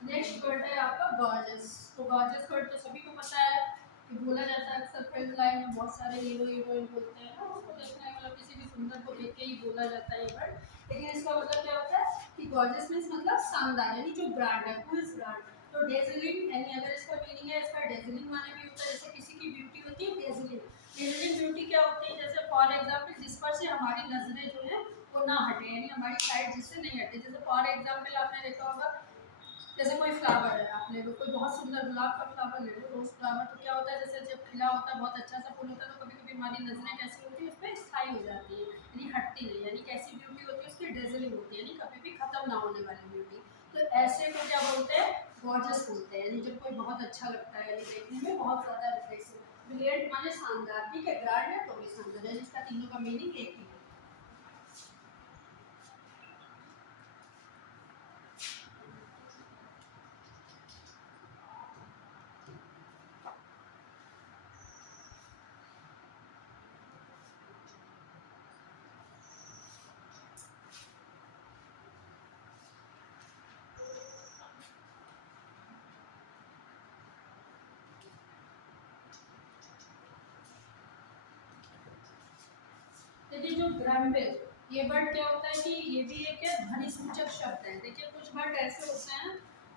नेक्स्ट वर्ड है आपका गॉर्जस। तो गॉर्जस वर्ड तो सभी को पता है कि बोला जाता है अक्सर फिल्म लाइन में, बहुत सारे हीरो हीरोइन बोलते हैं ना, उसको देखने मतलब किसी भी सुंदर को देख के ही बोला जाता है ये वर्ड। लेकिन इसका मतलब क्या होता है कि गॉर्जस मीन्स मतलब शानदार, यानी जो ब्रांड है, हु इज ब्रांड। तो डेजलिंग, यानी अगर इसका मीनिंग है, इसका डेजलिंग माने भी होता है, जैसे किसी की ब्यूटी होती है डेजलिंग। डेजलिंग ब्यूटी क्या होती है, जैसे फॉर एग्जाम्पल जिस पर से हमारी नजरें जो है वो ना हटे, यानी हमारी साइड जिससे नहीं हटे। जैसे फॉर एग्जाम्पल आपने देखा होगा, जैसे कोई फ्लावर है, आप ले लो कोई बहुत सुंदर गुलाब का फ्लावर ले लो, रोज फ्लावर, तो क्या होता है जैसे जब खिला होता है बहुत अच्छा सा फूल होता है, तो कभी कभी हमारी नजरें कैसी होती है उस पर स्थायी हो जाती है, यानी हटती नहीं, यानी कैसी ब्यूटी होती है उसकी डेजलिंग होती है, यानी कभी भी खत्म ना होने वाली ब्यूटी। तो ऐसे को क्या बोलते हैं, गॉर्जस बोलते हैं, यानी जब कोई बहुत अच्छा लगता है, यानी देखने में बहुत ज्यादा ब्रिलियंट माने शानदार, ठीक है, ग्रैंड है तो भी शानदार है, इसका तीनों का मीनिंग एक ही है। देखिए जो ग्राम्बिल, ये वर्ड क्या होता है कि ये भी एक ध्वनि सूचक शब्द है। देखिए कुछ वर्ड ऐसे होते हैं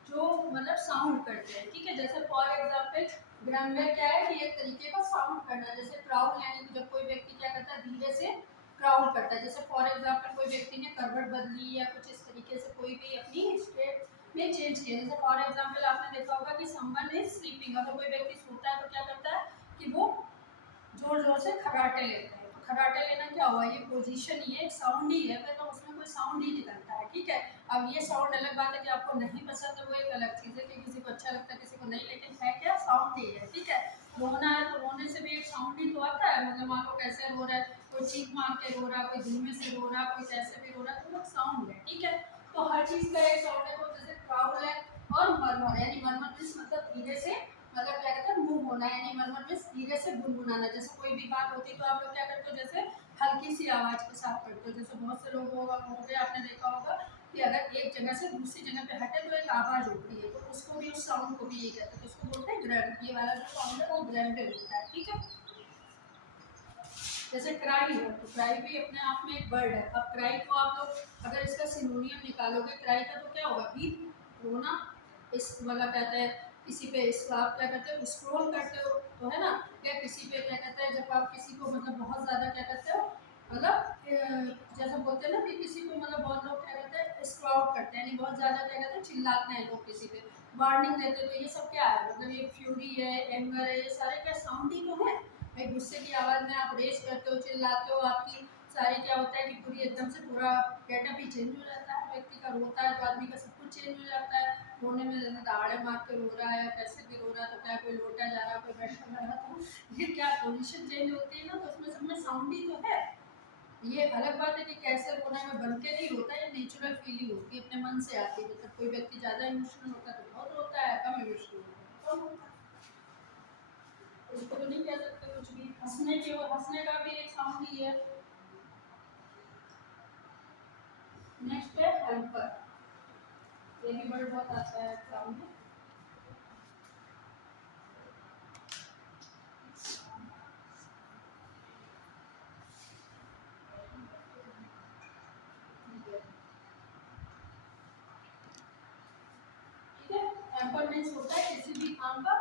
जो मतलब साउंड करते हैं, ठीक है, जैसे फॉर एग्जाम्पल ग्राम्बिल क्या है कि एक तरीके का साउंड करना, जैसे क्राउल, यानी कि जब कोई व्यक्ति क्या करता है धीरे से क्राउल करता है, जैसे फॉर एग्जाम्पल कोई व्यक्ति ने करवट बदली या कुछ इस तरीके से कोई भी अपनी स्टेट में चेंज किया, जैसे फॉर एग्जाम्पल आपने देखा होगा कि समवन इज स्लीपिंग, अगर कोई व्यक्ति सोता है तो क्या करता है कि वो जोर जोर से खराटे लेते हैं। तो खराटे लेना क्या हुआ, ये पोजीशन ही है, एक साउंड ही है, मतलब उसमें कोई साउंड ही निकलता है, ठीक है। अब ये साउंड अलग बात है कि आपको नहीं पसंद है, वो एक अलग चीज़ है कि किसी को अच्छा लगता है किसी को नहीं, लेकिन है क्या, साउंड ही है, ठीक है। रोना है तो रोने से भी एक साउंड ही तो आता है, मतलब मान लो कैसे रो रहा है, कोई चीख मार के रो रहा है, कोई धीमे से रो रहा है, कोई कैसे भी रो रहा है, तो वो साउंड है, ठीक है। तो हर चीज़ का एक साउंड है, तो जैसे क्राउड है और मरमर, यानी मरमर मतलब धीरे से, मतलब क्या कहते हैं मूव होना, यानी मरमर में धीरे से गुनगुनाना, जैसे कोई भी बात होती है तो आप लोग क्या करते हो, जैसे हल्की सी आवाज के साथ करते हो, जैसे बहुत से लोग हो गए आपने देखा होगा कि अगर एक जगह से दूसरी जगह पे हटे तो एक आवाज होती है, तो उसको भी, उस साउंड को भी यही कहते हैं, तो उसको बोलते हैं ग्रैंड, ये वाला जो साउंड है वो ग्रैंडेड होता है, ठीक है। जैसे क्राई है, तो क्राई भी अपने आप में एक वर्ड है। अब क्राई को आप लोग अगर इसका सिनोनियम निकालोगे क्राई का, तो क्या होगा, वीप, रोना, इस वाला कहते हैं, किसी पे इस आप क्या कहते हैं स्क्रॉल करते हो तो है ना, या किसी पे क्या कहते हैं जब आप किसी को मतलब बहुत ज़्यादा क्या कहते हो, मतलब जैसे बोलते हैं ना कि किसी को मतलब बहुत लोग क्या कहते हैं स्क्राउट करते हैं, यानी बहुत ज़्यादा क्या कहते हैं चिल्लाते हैं लोग किसी पे, वार्निंग देते हैं, तो ये सब क्या है, मतलब ये फ्यूरी है, एंगर है, ये सारे क्या साउंड ही तो है भाई। गुस्से की आवाज़ में आप रेस करते हो, चिल्लाते हो, आपकी सारी क्या होता है कि पूरी एकदम से पूरा गेटअप ही चेंज हो जाता है, व्यक्ति का रोता है तो आदमी का सब कुछ चेंज हो जाता है, रोने में जैसे दहाड़े मार के रो रहा है, कैसे भी रो रहा है, तो क्या कोई लोटा जा रहा है, कोई बैठा जा रहा है, तो ये क्या पोजीशन चेंज होती है ना, तो उसमें सब में साउंड ही तो है। ये अलग बात है कि कैसे रोना में बन के नहीं होता, ये नेचुरल फीलिंग होती है, अपने मन से आती है, मतलब कोई व्यक्ति ज़्यादा इमोशनल होता है तो बहुत रोता है, कम इमोशनल होता है तो कम रोता है। उसको तो नहीं कह सकते कुछ भी। हंसने के, और हंसने का भी एक साउंड ही है। नेक्स्ट है हैम्पर, ये भी वर्ड बहुत आता है एग्जाम में। ठीक है, हैम्पर मीन्स होता है किसी भी काम का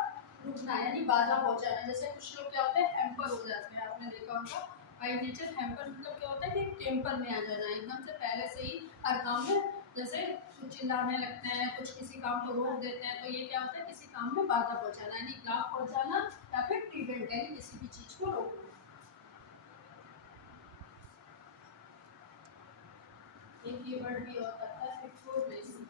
रुकना, यानी बाधा पहुंचाना, जैसे कुछ लोग क्या होते हैं हैम्पर हो जाते हैं, आपने देखा होगा बाई नेचर। हैम्पर मतलब क्या होता है कि टेम्पर में आ जाना, एकदम से पहले से ही हर काम में जैसे कुछ चिल्लाने लगते हैं, कुछ किसी काम को रोक देते हैं, तो ये क्या होता है किसी काम में बाधा पहुंचाना, यानी लाभ पहुंचाना, या फिर प्रिवेंट, यानी किसी भी चीज को रोकना। एक ये वर्ड भी और आता है एक्सप्लोरेशन।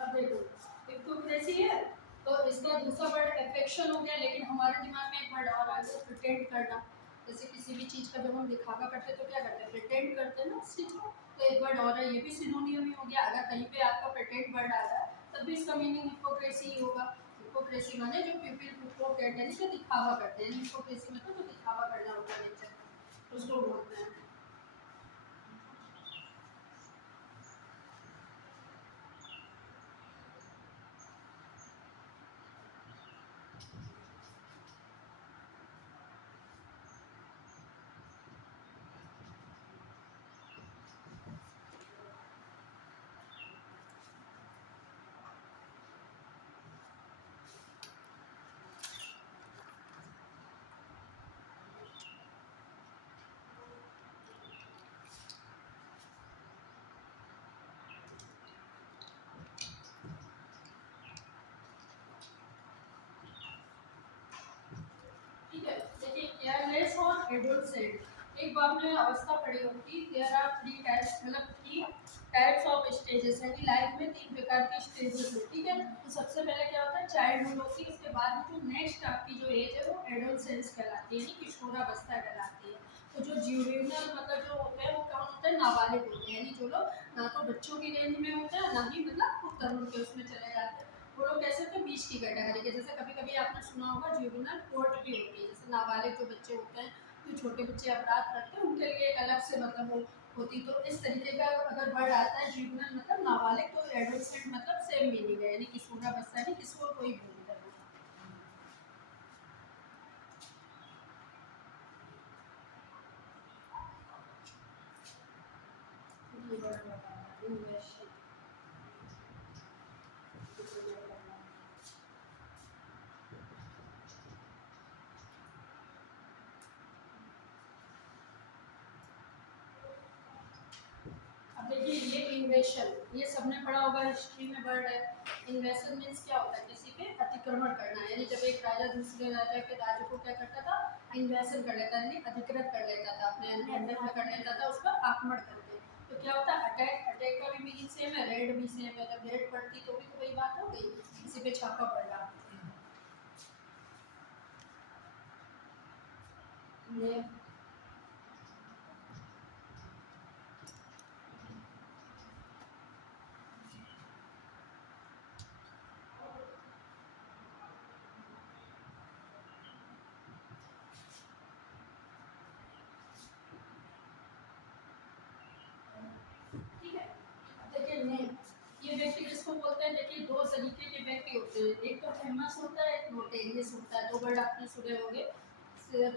अब देखो हिप्पोक्रेसी है, तो इसका दूसरा वर्ड एफेक्शन हो गया, लेकिन हमारे दिमाग में एक वर्ड और आ गया प्रिटेंड करना। जैसे किसी भी चीज़ का जब हम दिखावा करते हैं तो क्या करते हैं, प्रिटेंड करते हैं ना उस चीज़ को। तो एक वर्ड और है, ये भी सिनोनियम ही हो गया। अगर कहीं पे आपका प्रिटेंड वर्ड आ रहा है तब भी इसका मीनिंग हिपोक्रेसी ही होगा। हिपोक्रेसी माने जो पीपल हिपोक्रेट यानी कि दिखावा करते हैं, हिपोक्रेसी मतलब जो दिखावा करना होता है नेचर, उसको बोलते हैं। ठीक है, देखिए केयरलेस और एडोलसेंट। एक बार आपने अवस्था पढ़ी होगी, देयर आर थ्री टाइप्स, मतलब थ्री टाइप्स ऑफ स्टेजेस, यानी लाइफ में तीन प्रकार की स्टेजेस है। ठीक है, तो सबसे पहले क्या होता है, चाइल्डहुड होती है। इसके बाद जो नेक्स्ट आपकी जो एज है वो एडोलसेंस कहलाती है, यानी किशोरावस्था कहलाती है। तो जो जुवेनाइल मतलब जो होते हैं वो कौन होते हैं, नाबालिग होते हैं, यानी जो लोग ना तो बच्चों की रेंज में होते हैं ना ही मतलब तरुण के उसमें चले जाते हैं। वो लोग कैसे होते हैं, बीच की कैटेगरी के। जैसे कभी कभी आपने सुना होगा जुवेनाइल कोर्ट भी होती है, जैसे नाबालिग जो बच्चे होते हैं, जो छोटे बच्चे अपराध करते हैं उनके लिए एक अलग से मतलब वो होती। तो इस तरीके का अगर वर्ड आता है, जुवेनाइल मतलब नाबालिग, तो एडोलसेंट मतलब सेम मीनिंग है, यानी किशोरावस्था, यानी किशोर कोई भी करना। ये वर्ड बताना इन्वेस्ट करना। अब देखिए ये इन्वेशन, ये सबने पढ़ा होगा, हिस्ट्री में वर्ड है। इन्वेशन मीन्स क्या होता है, किसी पे अतिक्रमण करना, यानी जब एक राजा दूसरे राजा के राज्य को क्या करता था, इन्वेशन कर लेता, यानी अधिकृत कर लेता था, अपने अंडर में कर लेता था, उस पर आक्रमण करके। तो क्या होता है, अटैक, अटैक का भी मीनिंग सेम है, रेड भी सेम है। जब रेड पड़ती तो भी तो वही बात हो गई, किसी पे छापा पड़ रहा। ये ठीक है, देखिए नेम, ये व्यक्ति किसको बोलते हैं, देखिए दो तरीके के व्यक्ति होते हैं, एक तो फेमस होता है, एक नोटेरियस होता है। दो वर्ड आपने सुने होंगे।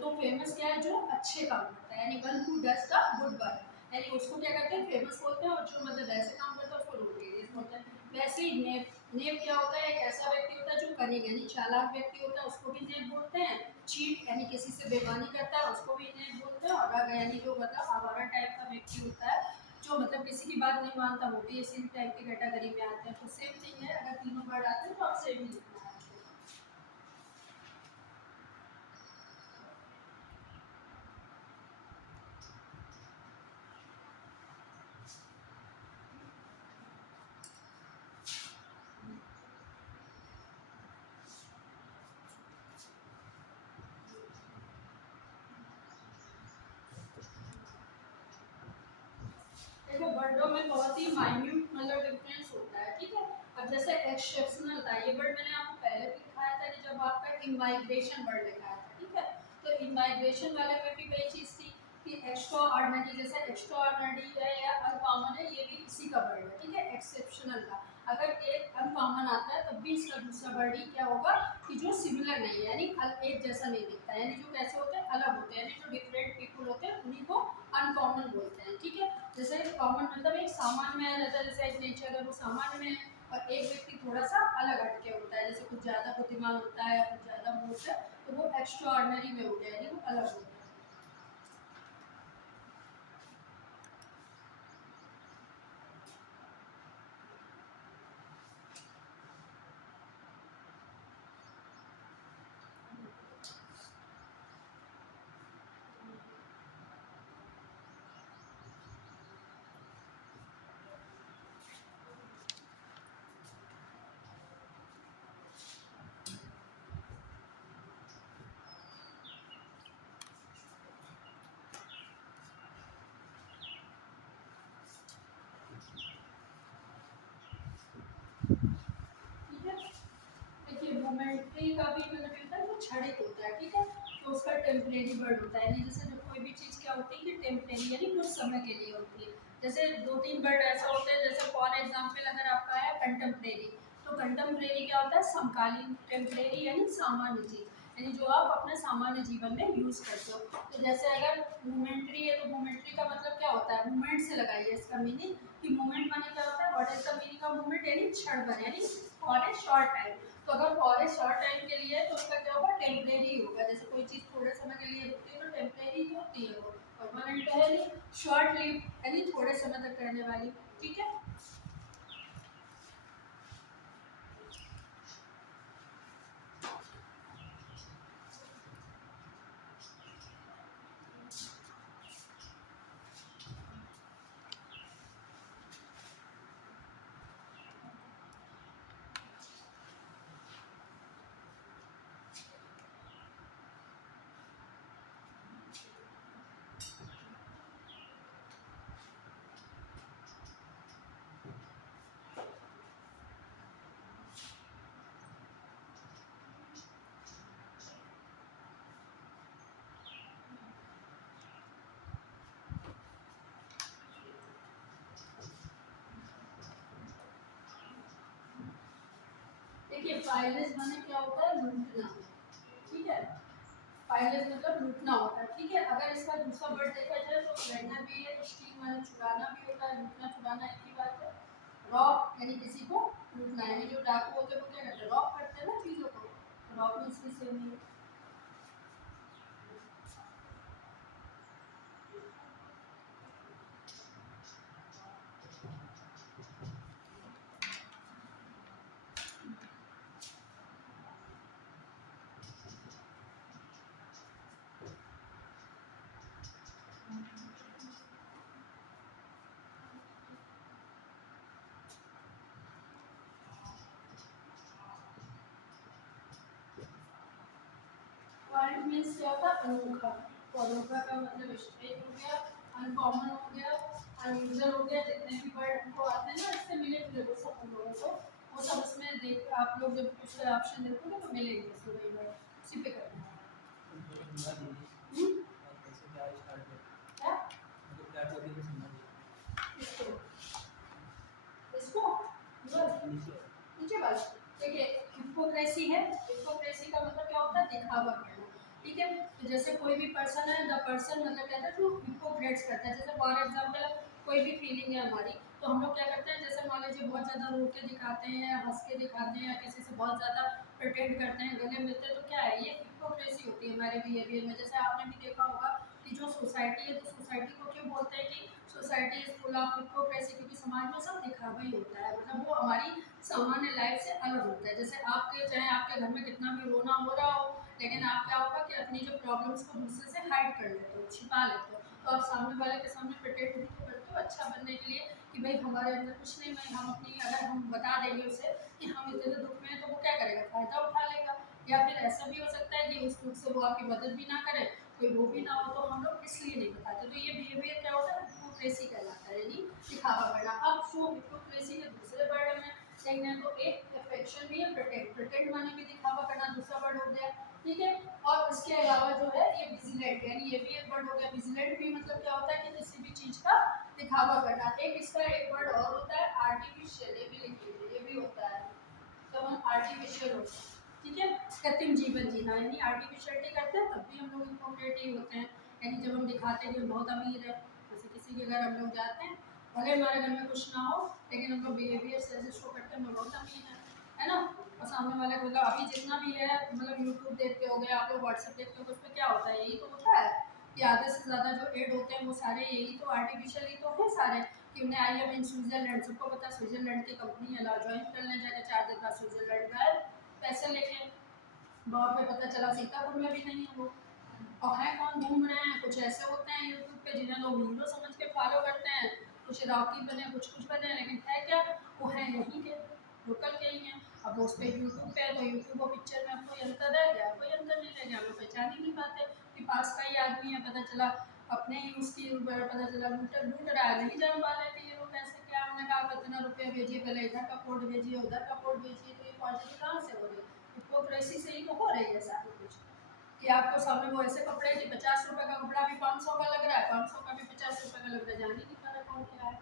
तो फेमस क्या है, जो अच्छे काम करता है, यानी one who does the good work, यानी उसको क्या करते हैं, फेमस बोलते हैं। और जो मतलब ऐसे काम करता है उसको नोटेरियस बोलते हैं। वैसे ही नेम, नेम क्या होता है, एक ऐसा व्यक्ति होता है जो कनिंग यानी चालाक व्यक्ति होता है, उसको भी नेम बोलते हैं। चीट यानी किसी से बेईमानी करता है, उसको भी नेम बोलते हैं। और अगर यानी जो मतलब आवारा टाइप का व्यक्ति होता है, जो मतलब किसी की बात नहीं मानता, वो भी इसी टाइप की कैटेगरी में आते हैं। तो सेम थिंग है, अगर तीनों वर्ड आते हैं तो आप सेम ही लिखना है आपको। देखो वर्डों में बहुत ही माइन्यूट मतलब डिफरेंस होता है। ठीक है, अब जैसे एक्सेप्शनल था, ये वर्ड मैंने आपको पहले भी दिखाया था कि जब आपका इनमाइग्रेशन वर्ड लिखाया था। ठीक है, तो इनमाइग्रेशन वाले में भी वही चीज़ थी कि एक्स्ट्रा ऑर्डिनरी, जैसे एक्स्ट्रा ऑर्डिनरी है या अनकॉमन है, ये भी इसी का वर्ड है। ठीक है, एक्सेप्शनल का अगर एक अनकॉमन आता है तब भी इसका दूसरा वर्ड ही क्या होगा, कि जो सिमिलर नहीं है, यानी एक जैसा नहीं दिखता है, यानी जो कैसे होते हैं, अलग होते हैं, यानी जो डिफरेंट पीपल होते हैं उन्हीं को अनकॉमन बोलते हैं। ठीक है, जैसे कॉमन मतलब एक सामान्य में आ जाता है, जैसे एक नेचर है वो सामान्य में है। और एक व्यक्ति थोड़ा सा अलग हटके होता है, जैसे कुछ ज़्यादा बुद्धिमान होता है, कुछ ज़्यादा मूर्ख है, तो वो एक्स्ट्रा ऑर्डिनरी में हो गया, यानी वो अलग हो गया। मोमेंट्री का भी मतलब ये होता है, वो क्षणिक होता है, ठीक है। तो उसका टेम्परेरी वर्ड होता है, यानी जैसे जो कोई भी चीज़ क्या होती है कि टेम्परेरी यानी कुछ समय के लिए होती है। जैसे दो तीन वर्ड ऐसा होते हैं, जैसे फॉर एग्जाम्पल अगर आपका है कंटेम्परेरी, तो कंटेम्परेरी क्या होता है, समकालीन। टेम्परेरी यानी सामान्य चीज़, यानी जो आप अपने सामान्य जीवन में यूज़ करते हो। तो जैसे अगर मोमेंट्री है, तो मोमेंट्री का मतलब क्या होता है, मूवमेंट से लगाइए इसका मीनिंग, कि मूवमेंट माने क्या होता है, what is the meaning of movement, यानी क्षण भर, यानी फॉर ए शॉर्ट टाइम। तो अगर फॉर ए शॉर्ट टाइम के लिए तो उसका क्या होगा, टेम्परेरी होगा। जैसे कोई चीज़ थोड़े समय के लिए रुकती है तो टेम्परेरी होती है वो, परमानेंट है नहीं। शॉर्ट लिव यानी थोड़े समय तक रहने वाली, ठीक है। देखिए फाइलेज माने क्या होता है, लूटना, ठीक है। फाइलेज मतलब लूटना होता है, ठीक है। अगर इसका दूसरा वर्ड देखा जाए तो रेंडर भी है, तो स्टील माने चुराना भी होता है, लूटना चुराना एक ही बात है। रॉब यानी किसी को लूटना, यानी जो डाकू होते हैं वो क्या करते हैं, रॉब करते हैं ना चीज़ों को, रॉब मीन्स भी सेम ही है। क्वालिटी मीन्स क्या होता है, अनोखा। तो अनोखा का मतलब स्ट्रेट हो गया, अनकॉमन हो गया, अनयूजुअल हो गया, जितने भी वर्ड को आते हैं ना इससे मिले जुले वो सब हम लोगों को, वो सब इसमें देख आप लोग जब कुछ ऑप्शन देखोगे तो मिलेंगे इसमें वही वर्ड, उसी पे करना है। क्या इसको इसको नीचे बस। देखिए हिपोक्रेसी है, हिपोक्रेसी का मतलब क्या होता है, दिखावा करना, ठीक है। तो जैसे कोई भी पर्सन है, द पर्सन मतलब कहता है जो हिपोक्रेट्स करता है। जैसे फॉर एग्जांपल कोई भी फीलिंग है हमारी, तो हम लोग क्या करते हैं, जैसे मान लीजिए बहुत ज़्यादा रो के दिखाते हैं या हंस के दिखाते हैं या किसी से बहुत ज़्यादा प्रिटेंड करते हैं, गले मिलते हैं, तो क्या है, ये हिपोक्रेसी होती है हमारे बिहेवियर में। जैसे आपने भी देखा होगा कि जो सोसाइटी है, तो सोसाइटी को क्यों बोलते हैं कि society is full of hypocrisy, क्योंकि समाज में सब दिखावा ही होता है, मतलब वो हमारी सामान्य लाइफ से अलग होता है। जैसे आपके चाहे आपके घर में कितना भी रोना हो रहा हो, लेकिन आप क्या होगा कि अपनी जो प्रॉब्लम्स को दूसरे से हाइड कर लेते हो, छिपा लेते हो। तो आप सामने वाले के सामने प्रिटेंड भी तो करते हो अच्छा बनने के लिए, कि भाई हमारे अंदर कुछ नहीं, मैं हम अपनी अगर हम बता देंगे उसे कि हम इतने दुख में हैं, तो वो क्या करेगा, फायदा उठा लेगा। या फिर ऐसा भी हो सकता है कि उस दुख से वो आपकी मदद भी ना करे, कोई वो भी ना हो, तो हम लोग इसलिए नहीं बताते। तो ये बिहेवियर क्या होता है, हिपोक्रेसी कहलाता है, यानी दिखावा करना। अब जो हिपोक्रेसी के दूसरे वर्ड में देखते हैं, तो एक अफेक्शन भी है, प्रिटेंड, प्रिटेंड माने भी दिखावा करना, दूसरा वर्ड हो गया, ठीक है। और इसके अलावा जो है ये विजिलेंट, यानी ये भी एक वर्ड हो गया। विजिलेंट भी मतलब क्या होता है कि किसी भी चीज का दिखावा करना। एक इसका एक वर्ड और होता है आर्टिफिशियल, ये भी लिख लीजिए, ये भी होता है, तो हम आर्टिफिशियल होते हैं, ठीक है। कृत्रिम जीवन जीना, यानी आर्टिफिशियलिटी करते हैं तब भी हम लोग हिपोक्रेटिव होते हैं, यानी जब हम दिखाते हैं कि हम बहुत अमीर है, जैसे किसी के घर हम लोग जाते हैं, भले हमारे घर में कुछ ना हो, लेकिन हम लोग बिहेवियर से ऐसे शो करते हैं हम लोग बहुत अमीर है ना। और सामने वाले को मतलब अभी जितना भी है, मतलब यूट्यूब देखते हो गए आप लोग, व्हाट्सएप देखते हो, उस पर क्या होता है, यही तो होता है कि आधे से ज़्यादा जो एड होते हैं वो सारे यही तो आर्टिफिशियल ही तो है सारे, कि उन्हें आई एम इन स्विट्जरलैंड, सबको पता है स्विट्जरलैंड की कंपनी है, ला ज्वाइन करने जाके 4 दिन बाद स्विट्जरलैंड गए पैसे लेके, वहाँ पे पता चला सीतापुर में भी नहीं है वो, और है कौन घूम रहे हैं, कुछ ऐसे होते हैं यूट्यूब पे जिन्हें लोग हीरो समझ के फॉलो करते हैं, कुछ रॉकी बने कुछ बने, लेकिन है क्या, वो है यहीं के, लोकल के ही हैं। अब वो उस पर यूट्यूब पे है, तो यूट्यूब और पिक्चर में अब कोई अंतर रह गया, कोई अंतर नहीं रह गया, हम लोग पहचान ही नहीं पाते कि पास का ही आदमी है, पता चला अपने ही उसकी पता चला लूट रहा है, नहीं जान पा रहे थे ये लोग कैसे क्या। हमने कहा आप इतना रुपये भेजिए, पहले इधर का कोड भेजिए उधर का कोड भेजिए, तो ये पॉजिटिव कहाँ से हो रही है, वो कृषि से ही तो हो रही है सारी कुछ, कि आपको सामने वो ऐसे कपड़े कि 50 रुपए का कपड़ा भी 500 का लग रहा है, 500 का भी 50 रुपए का लग रहा है, जान ही नहीं पा रहा कौन क्या है।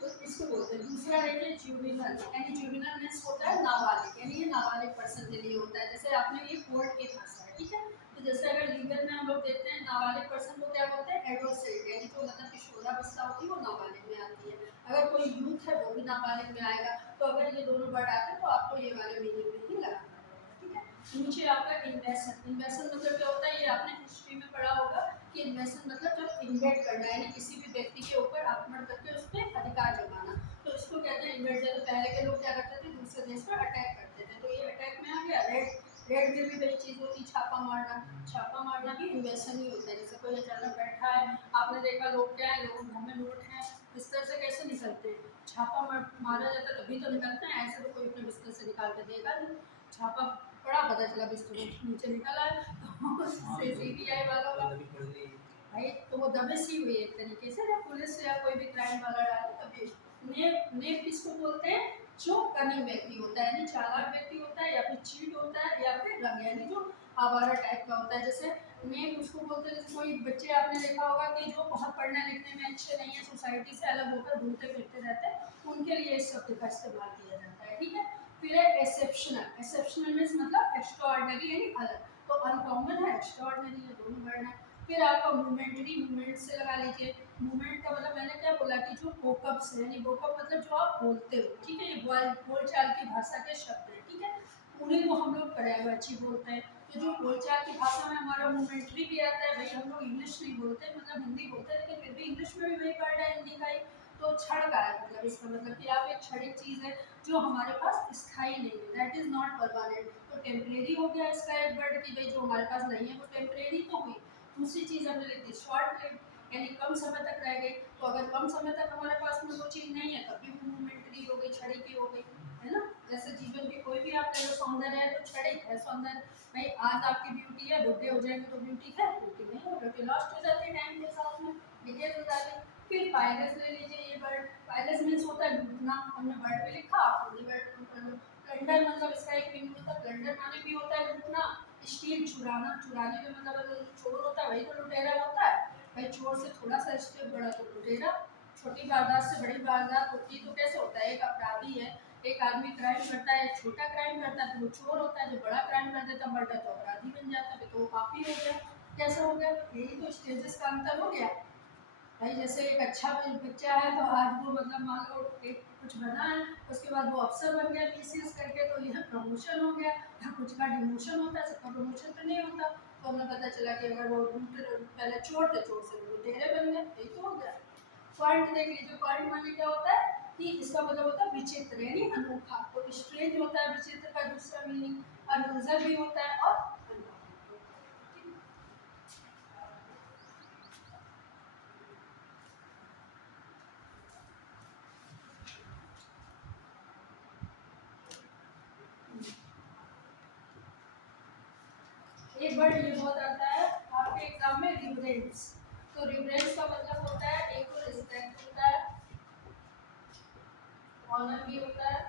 तो इसको बोलते हैं। दूसरा है जुवेनल, यानी जुवेनल मीन्स होता है नाबालिग, यानी ये नाबालिग पर्सन के लिए होता है। जैसे आपने ये कोर्ट के भाषा है, ठीक है। तो जैसे अगर लीगल में हम लोग देखते हैं नाबालिग पर्सन को क्या बोलते हैं, एडोल्सेंट, यानी जो मतलब किशोरावस्था होती है वो नाबालिग में आती है। अगर कोई यूथ है वो भी नाबालिग में आएगा। तो अगर ये दोनों वर्ड आते हैं तो आपको ये वाले मीनिंग में ही लगाना पड़ेगा, ठीक है। नीचे आपका इन्वेस्टमेंट, इन्वेस्टमेंट मतलब क्या होता है, ये आपने हिस्ट्री में पढ़ा होगा कि इन्वेस्टमेंट मतलब जब इन्वेस्ट करना है, यानी किसी भी व्यक्ति के ऊपर आक्रमण करके उस पर अधिकार जमाना, तो इसको कहते हैं इन्वेस्ट। तो पहले के लोग क्या करते थे, दूसरे देश पर अटैक करते थे, तो ये अटैक में आ गया। रेड रेड में भी बड़ी चीज़ होती है, छापा मारना। छापा मारना भी इन्वेस्टन ही होता है। जैसे कोई अचानक बैठा है, आपने देखा लोग क्या है, लोग घर में नोट हैं, बिस्तर से कैसे निकलते हैं, छापा मारा जाता है तभी तो निकलते हैं, ऐसे तो कोई अपने बिस्तर से निकाल के देगा नहीं। छापा पड़ा, पता चला बिस्तर नीचे निकला है, तो सीबीआई वालों का भाई, तो वो दबिश ही हुई एक तरीके से, जब पुलिस या कोई भी क्राइम वाला डाले तभी। नेप किसको बोलते हैं, जो कनिंग व्यक्ति होता है, यानी चालाक व्यक्ति होता है, या फिर चीट होता है, या फिर रंग, यानी जो आवारा टाइप का होता है। जैसे नेप उसको बोलते हैं, जैसे कोई बच्चे आपने देखा होगा कि जो बहुत पढ़ने लिखने में अच्छे नहीं है, सोसाइटी से अलग होकर घूमते फिरते रहते हैं, उनके लिए इस शब्द का इस्तेमाल किया जाता है, ठीक है। फिर है एक्सेप्शनल, एक्सेप्शनल मीन्स मतलब एक्स्ट्राऑर्डिनरी, यानी अलग। तो अनकॉमन है, एक्स्ट्राऑर्डिनरी है, दोनों वर्ड है। फिर आपका मूवमेंटरी, मूवमेंट से लगा लीजिए। मूवमेंट का मतलब मैंने क्या बोला कि जो वोकअप्स है, यानी वोकअप मतलब जो आप बोलते हो, ठीक है, ये बोलचाल की भाषा के शब्द है, ठीक है। उन्हीं को हम लोग पर्यायवाची बोलते हैं। तो जो बोलचाल की भाषा में हमारा मूवमेंटरी भी आता है, भाई हम लोग इंग्लिश नहीं बोलते, मतलब हिंदी बोलते हैं, लेकिन फिर भी इंग्लिश में भी वही वर्ड है हिंदी का ही। तो क्षण का है, मतलब इसका मतलब कि आप एक क्षणिक चीज़ है जो हमारे पास स्थायी नहीं है, दैट इज नॉट परमानेंट। तो टेम्परेरी हो गया इसका एक वर्ड कि भाई जो हमारे पास नहीं है वो टेम्परेरी तो हुई। दूसरी चीज़ हमने लिख दी शॉर्ट लिव, यानी कम समय तक रह गई। तो अगर कम समय तक हमारे पास में वो चीज़ नहीं है तब भी वो मोमेंटरी हो गई, क्षणिक की हो गई, है ना। जैसे जीवन की कोई भी आप कहो सौंदर्य है तो क्षणिक है सौंदर्य। भाई आज आपकी ब्यूटी है, बुढ़े हो जाएंगे तो ब्यूटी है, ब्यूटी नहीं हो, ब्यूटी लॉस्ट हो जाती है टाइम के साथ में, डिकेज हो जाती है। फिर पायलस ले लीजिए, ये वर्ड पायलस मीन्स होता है डूबना, हमने वर्ड पे लिखा, आप ये वर्ड नोट कर लो। प्लंडर मतलब इसका एक मीनिंग होता है, प्लंडर माने भी होता है लूटना। स्टील चुराना, चुराने में मतलब अगर चोर होता है वही तो लुटेरा होता है। भाई चोर से थोड़ा सा स्टेप बड़ा तो लुटेरा। छोटी वारदात से बड़ी वारदात होती तो कैसे होता है, एक अपराधी है, एक आदमी क्राइम करता है, एक छोटा क्राइम करता है तो वो चोर होता है, जो बड़ा क्राइम कर देता है मर्डर तो अपराधी बन जाता है, तो वो पापी हो गया। कैसे हो गया, यही तो स्टेजेस का अंतर हो गया। भाई जैसे एक अच्छा बच्चा है तो आज वो मतलब मान लो एक कुछ बना है, उसके बाद वो अफसर बन गया पीसीएस करके, तो यह प्रमोशन हो गया। कुछ का डिमोशन होता है, सबका प्रमोशन तो नहीं होता। तो हमें पता चला कि अगर वो पहले चोर थे, चोर से वो लुटेरे बन गए, यही तो हो गया। पॉइंट देख लीजिए, पॉइंट माने क्या होता है कि इसका मतलब होता है विचित्र, यानी अनोखा। तो स्ट्रेंज होता है विचित्र का दूसरा मीनिंग, अनयूजुअल भी होता है और एक वर्ड ये बहुत आता है आपके एग्जाम में, रिवरेंस। तो रिवरेंस का मतलब होता है एक तो रिस्पेक्ट होता है, ऑनर भी होता है,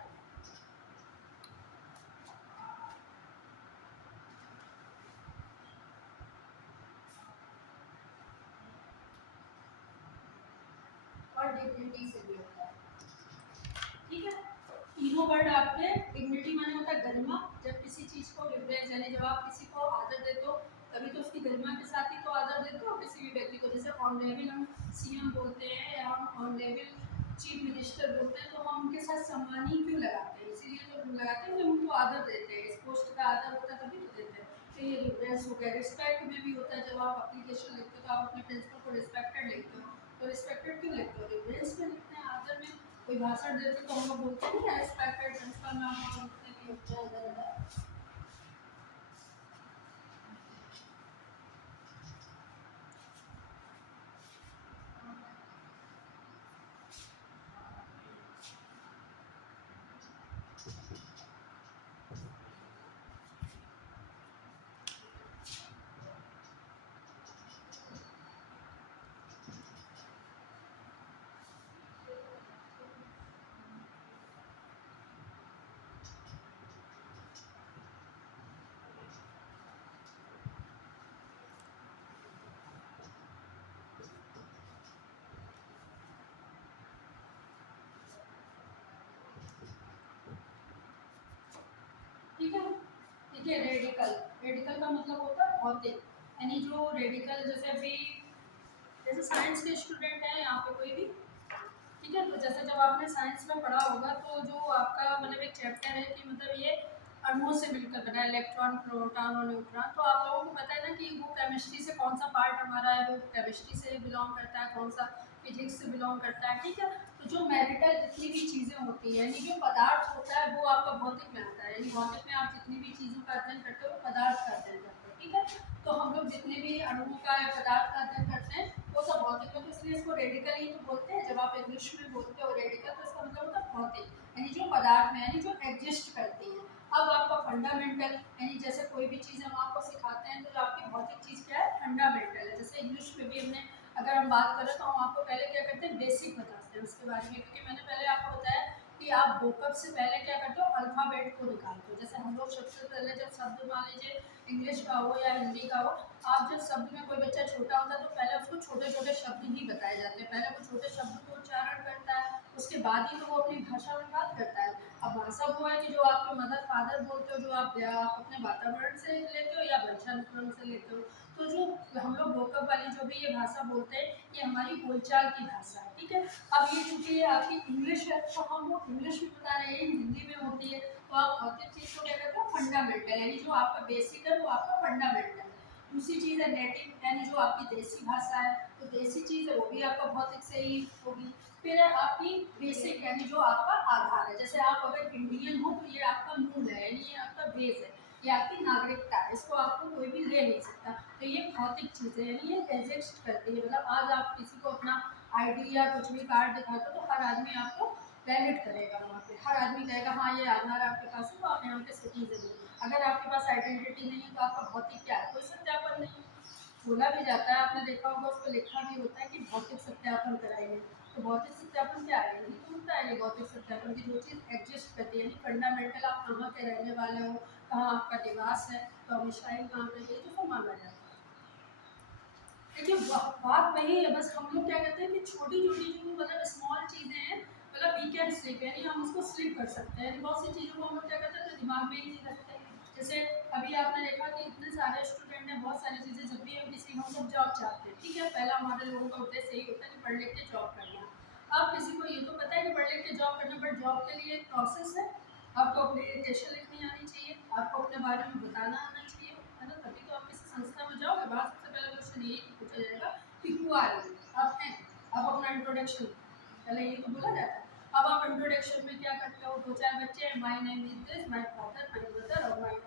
और डिग्निटी से भी होता है, ठीक है। तीनों वर्ड आपके, डिग्निटी माने होता है गरिमा, जब किसी चीज को रिवरेंस, यानी जब आप किसी को आदर देते हो तभी तो उसकी गरिमा के साथ ही तो आदर देते हो किसी भी व्यक्ति को। जैसे ऑनरेबल हम सीएम बोलते हैं या हम ऑनरेबल चीफ मिनिस्टर बोलते हैं, तो हम उनके साथ सम्मान ही क्यों लगाते हैं, इसीलिए तो लगाते हैं कि उनको आदर देते हैं, इस पोस्ट का आदर होता है तभी तो देते हैं। तो ये रिवरेंस हो गया। रिस्पेक्ट में भी होता है, जब आप एप्लीकेशन लिखते हो तो आप अपने प्रिंसिपल को रिस्पेक्टेड लिखते हो, तो रिस्पेक्टेड क्यों लिखते हो, रिवरेंस में लिखते हैं, आदर में। कोई भाषण देते तो हम लोग बोलते हैं रिस्पेक्टेड प्रिंसिपल मैम, और बोलते हैं कि इधर उधर। ठीक है। देखिए रेडिकल, रेडिकल का मतलब होता है भौतिक, यानी जो रेडिकल, जैसे अभी जैसे साइंस के स्टूडेंट हैं यहाँ पे कोई भी, ठीक है, तो जैसे जब आपने साइंस में पढ़ा होगा तो जो आपका मतलब एक चैप्टर है कि मतलब ये अणुओं से मिलकर बना है, इलेक्ट्रॉन प्रोटॉन और न्यूट्रॉन, तो आप लोगों को पता है ना कि वो केमिस्ट्री से कौन सा पार्ट हमारा है, वो केमिस्ट्री से बिलोंग करता है, कौन सा फिजिक्स से बिलोंग करता है, ठीक है। तो जो मेडिकल जितनी भी चीज़ें होती हैं, यानी जो पदार्थ होता है वो आपका भौतिक में आता है, यानी भौतिक में आप जितनी भी चीज़ों का अध्ययन करते हो पदार्थ का अध्ययन करते हो, ठीक है। तो हम लोग जितने भी अणुओं का या पदार्थ का अध्ययन करते हैं वो सब भौतिक में, तो इसलिए इसको रेडिकल ही तो बोलते हैं। जब आप इंग्लिश में बोलते हो रेडिकल तो इसका मतलब होता है भौतिक, यानी जो पदार्थ में, यानी जो एग्जिस्ट करती है। अब आपका फंडामेंटल, यानी जैसे कोई भी चीज़ हम आपको सिखाते हैं तो जो आपकी भौतिक चीज़ क्या है, फंडामेंटल है। जैसे इंग्लिश में भी हमने अगर हम बात करें तो हम आपको पहले क्या करते हैं, बेसिक बताते हैं उसके बारे में, क्योंकि मैंने पहले आपको बताया कि आप वोकअप से पहले क्या करते हो, अल्फ़ाबेट को निकालते हो। जैसे हम लोग सबसे पहले जब शब्द मान लीजिए इंग्लिश का हो या हिंदी का हो, आप जब शब्द में कोई बच्चा छोटा होता है तो पहले उसको छोटे छोटे शब्द ही बताए जाते हैं, पहले वो छोटे शब्द को उच्चारण करता है, उसके बाद ही तो वो अपनी भाषा में बात करता है। अब भाषा वो है कि जो आपके मदर फादर बोलते हो, जो आप अपने वातावरण से लेते हो या वंशानुक्रम से लेते हो। तो जो हम लोग वोकअप वाली जो भी ये भाषा बोलते हैं, ये हमारी बोलचाल की भाषा है, ठीक है। अब ये चूंकि ये आपकी इंग्लिश है तो हम वो इंग्लिश में बता रहे हैं, हिंदी में होती है, तो आप भौतिक चीज़ को क्या कहते हो, फंडामेंटल, यानी जो आपका बेसिक है वो आपका फंडामेंटल है। दूसरी चीज़ है नेटिव, यानी जो आपकी देसी भाषा है, तो देसी चीज़ है वो भी आपका भौतिक से ही होगी। फिर है आपकी बेसिक, यानी जो आपका आधार है, जैसे आप अगर इंडियन हो तो ये आपका मूल है, यानी ये आपका बेस है, ये आपकी नागरिकता है, इसको आपको कोई भी ले नहीं सकता। तो ये भौतिक चीज़ है, यानी ये एग्जिस्ट करती है। मतलब आज आप किसी को अपना आईडी या कुछ भी कार्ड दिखाते हो तो हर आदमी आपको वैलिड करेगा, वहाँ पे हर आदमी कहेगा हाँ ये आधार आपके पास है तो आप यहाँ के सिटीजन हो। अगर आपके पास आइडेंटिटी नहीं है तो आपका भौतिक क्या है, कोई सत्यापन नहीं है। बोला भी जाता है, आपने देखा होगा उस पर लिखा भी होता है कि भौतिक सत्यापन कराइए। तो भौतिक सत्यापन क्या है, यही तो होता है ये भौतिक सत्यापन की, जो चीज़ एग्जिस्ट करती है, यानी फंडामेंटल, आप कहाँ के रहने वाले हो, कहाँ आपका निवास है, तो हमेशा ही कहाँ पे, ये तो सब माना जाता है। देखिए बात वही है, बस हम लोग क्या कहते हैं कि छोटी छोटी जो मतलब स्मॉल चीज़ें हैं, मतलब वी कैन स्लिप, यानी हम उसको स्लिप कर सकते हैं, यानी बहुत सी चीज़ों को हम लोग क्या करते हैं तो दिमाग में ही नहीं रखते हैं। जैसे अभी आपने देखा कि इतने सारे स्टूडेंट हैं, बहुत सारी चीज़ें, जब भी हम किसी हम लोग जॉब चाहते हैं, ठीक है, पहला हमारे लोगों का उद्देश्य यही होता है कि पढ़ लिख के जॉब करना। अब किसी को ये तो पता है कि पढ़ लिख के जॉब करना, बट जॉब के लिए एक प्रोसेस है। आपको अपनी एप्लीकेशन लिखनी आनी चाहिए, आपको अपने बारे में बताना आना चाहिए, है ना, तभी तो आप किसी संस्था में जाओगे। बात सबसे पहले क्वेश्चन यही पूछा जाएगा कि हु आर यू, आप हैं, आप अपना इंट्रोडक्शन, पहले ये तो बोला जाता है। अब आप इंट्रोडक्शन में क्या करते हो, दो चार बच्चे हैं, my name is this, my father, my mother और माय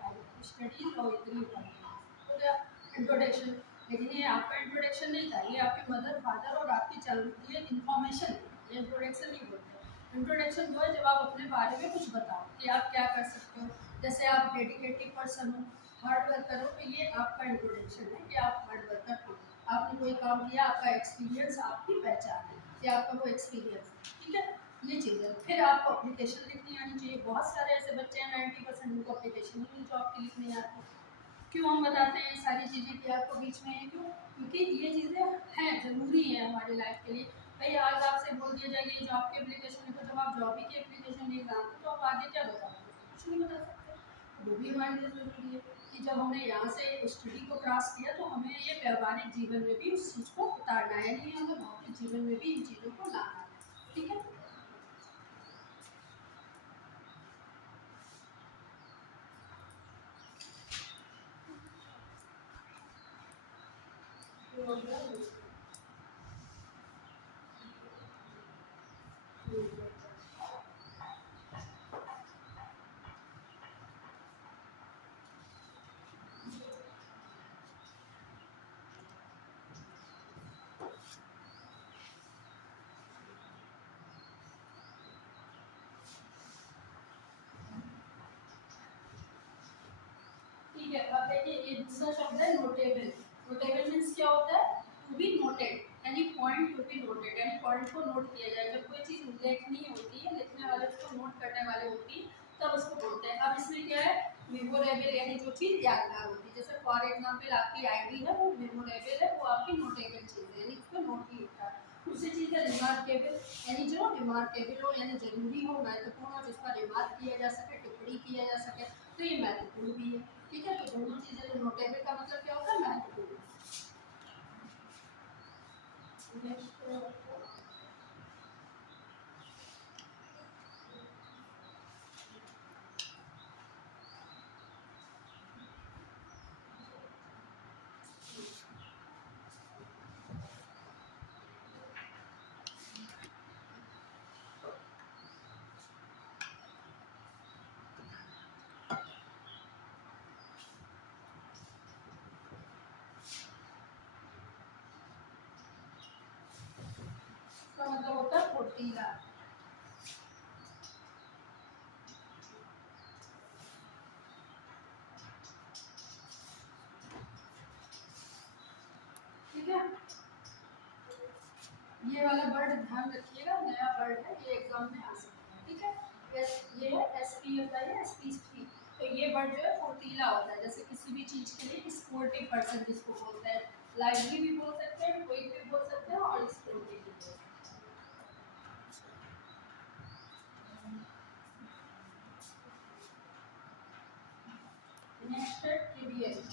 स्टडीज और इतनी हो गया इंट्रोडक्शन। लेकिन ये आपका इंट्रोडक्शन नहीं था, ये आपके मदर फादर और आपकी चल ये इन्फॉर्मेशन, ये इंट्रोडक्शन नहीं बोलते। इंट्रोडक्शन वो है जब आप अपने बारे में कुछ बताओ कि आप क्या कर सकते हो, जैसे आप डेडिकेटेड पर्सन हो, हार्ड वर्कर हो, तो ये आपका इंट्रोडक्शन है कि आप हार्ड वर्कर हो, आपने कोई काम किया, आपका एक्सपीरियंस आपकी पहचान है, ये आपका वो एक्सपीरियंस, ठीक है, ये चीज़ है। फिर आपको अप्लीकेशन लिखनी आनी चाहिए। बहुत सारे ऐसे बच्चे हैं 90% उनको अप्लीकेशन ही जॉब की लिखनी आती है। क्यों हम बताते हैं ये सारी चीज़ें कि आपको बीच में है, क्यों, क्योंकि ये चीज़ें हैं, ज़रूरी है हमारी लाइफ के लिए। भाई आज आपसे बोल दिया जाए कि जॉब की एप्लीकेशन लिखो, जब आप जॉब ही की एप्लीकेशन नहीं जानते तो आप आगे क्या बताओगे, कुछ नहीं बता सकते। वो भी हमारे लिए ज़रूरी है कि जब हमने यहाँ से स्टडी को क्रॉस किया तो हमें ये व्यावहारिक जीवन में भी उस चीज़ को उतारना है, यानी हमें भौतिक जीवन में भी इन चीज़ों को लाना है, ठीक है। ठीक है, अब देखिए ये दूसरा शब्द है नोटेबल। नोटेबल मीन्स क्या होता है, टू बी नोटेड, यानी पॉइंट टू बी नोटेड, यानी पॉइंट को नोट किया जाए। जब कोई चीज़ उल्लेखनीय होती है, लिखने वाले उसको नोट करने वाले होती है, तब उसको बोलते हैं। अब इसमें क्या है, मेमोरेबल, यानी जो चीज़ यादगार होती है। जैसे फॉर एग्जाम्पल आपकी आईडी है वो मेमोरेबल है, वो आपकी नोटेबल चीज़ है, यानी उसको नोट ही होता है। दूसरी चीज़ है रिमार्केबल, यानी जो रिमार्केबल हो, यानी जरूरी हो, महत्वपूर्ण हो, जिस पर रिमार्क किया जा सके, टिप्पणी किया जा सके, तो ये महत्वपूर्ण भी है। ठीक है, तो दोनों चीजें, जो नोटेबल का मतलब क्या होता है, महत्वपूर्ण। इसका मतलब होता है फुर्तीला। ठीक है, ये वाला वर्ड ध्यान रखिएगा, नया वर्ड है, ये एग्जाम में आ सकता है। ठीक है, ये है एसपी होता है, एसपी। तो ये वर्ड जो है फुर्तीला होता है, जैसे किसी भी चीज के लिए स्पोर्टिव पर्सन जिसको बोलते हैं, लाइवली भी बोल सकते हैं, कोई भी बोल सकते हैं, और स्पोर्टिव भी बोल सकते हैं। नेक्स्ट है ट्रिवियल।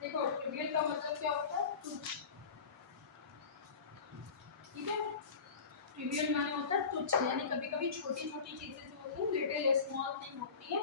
देखो, ट्रिवियल का मतलब क्या होता है, तुच्छ। ठीक है, ट्रिवियल माने होता है तुच्छ, यानी कभी कभी छोटी छोटी चीजें जो होती हैं, लिटिल स्मॉल थिंग होती है,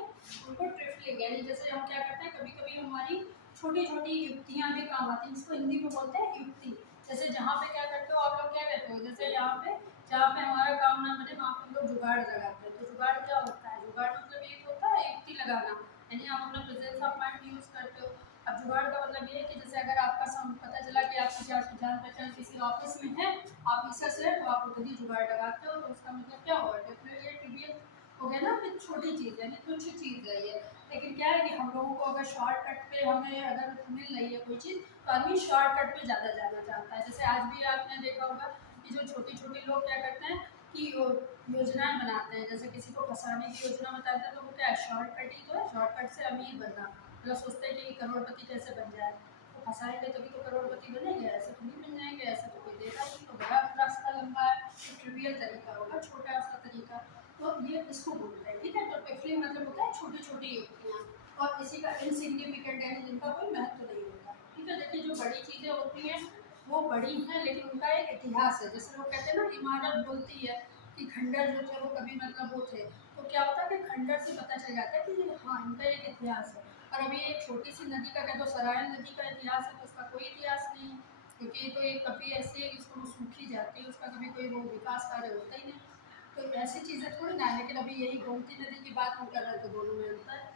उनको ट्रिवियल, यानी जैसे हम क्या करते हैं, कभी कभी हमारी छोटी छोटी युक्तियां भी काम आती हैं, इसको हिंदी में बोलते हैं युक्ति। जैसे जहाँ पे क्या करते हो आप लोग, क्या कहते हो, जैसे यहाँ पे जहाँ पे हमारा काम ना बने वहाँ पे हम लोग जुगाड़ लगाते हैं। तो जुगाड़ क्या होता है, जुगाड़ मतलब एक होता है युक्ति लगाना, यानी आप अपना प्रेजेंस ऑफ माइंड यूज करते हो। अब जुगाड़ का मतलब ये है कि जैसे अगर आपका पता चला कि आपकी जान पहचान किसी ऑफिस में है, ऑफिसर से, तो आप उधर ही जुगाड़ लगाते हो, तो उसका मतलब क्या होगा, डेफिनेटली ये ट्रिवियल हो गया ना, फिर छोटी चीज़ है, तुच्छ चीज़ है ये। लेकिन क्या है कि हम लोगों को अगर शॉर्टकट पे हमें अगर मिल रही है कोई चीज़, तो आदमी शॉर्टकट पे ज़्यादा जाना चाहता है। जैसे आज भी आपने देखा होगा कि जो छोटी छोटी लोग क्या करते हैं कि योजनाएं बनाते हैं, जैसे किसी को फंसाने की योजना बताते हैं, तो वो क्या है, शॉर्टकट ही तो है, शॉर्टकट से अमीर बनना, मतलब सोचते हैं कि करोड़पति कैसे बन जाए, तो फंसाएंगे तभी तो करोड़पति बनेंगे, ऐसे तो नहीं बन जाएंगे, ऐसे तो कोई देगा नहीं, तो बड़ा रास्ता लंबा है, तो ट्रिवियल तरीका होगा, छोटा सा तरीका, तो ये इसको बोलते हैं। ठीक है, तो पिफलिंग मतलब होता है छोटी छोटी युक्तियाँ, और इसी का इनसिग्निफिकेंट यानी जिनका कोई महत्व नहीं होता। ठीक है, देखिए जो बड़ी चीज़ें होती हैं वो बड़ी हैं, लेकिन उनका एक इतिहास है। जैसे लोग कहते हैं ना, इमारत बोलती है कि खंडर जो थे वो कभी मतलब वो थे, तो क्या होता है कि खंडर से पता चल जाता है कि हाँ, इनका एक इतिहास है। और अभी एक छोटी सी नदी का कह दो, सरायन नदी का इतिहास है, तो उसका कोई इतिहास नहीं है, क्योंकि ये तो एक कभी ऐसी है कि उसको सूखी जाती है, उसका कभी कोई वो विकास कार्य होता ही नहीं। तो ऐसी चीज़ें थोड़ी ना है। लेकिन अभी यही गोमती नदी की बात हम कर रहे हैं, तो दोनों में अंतर है।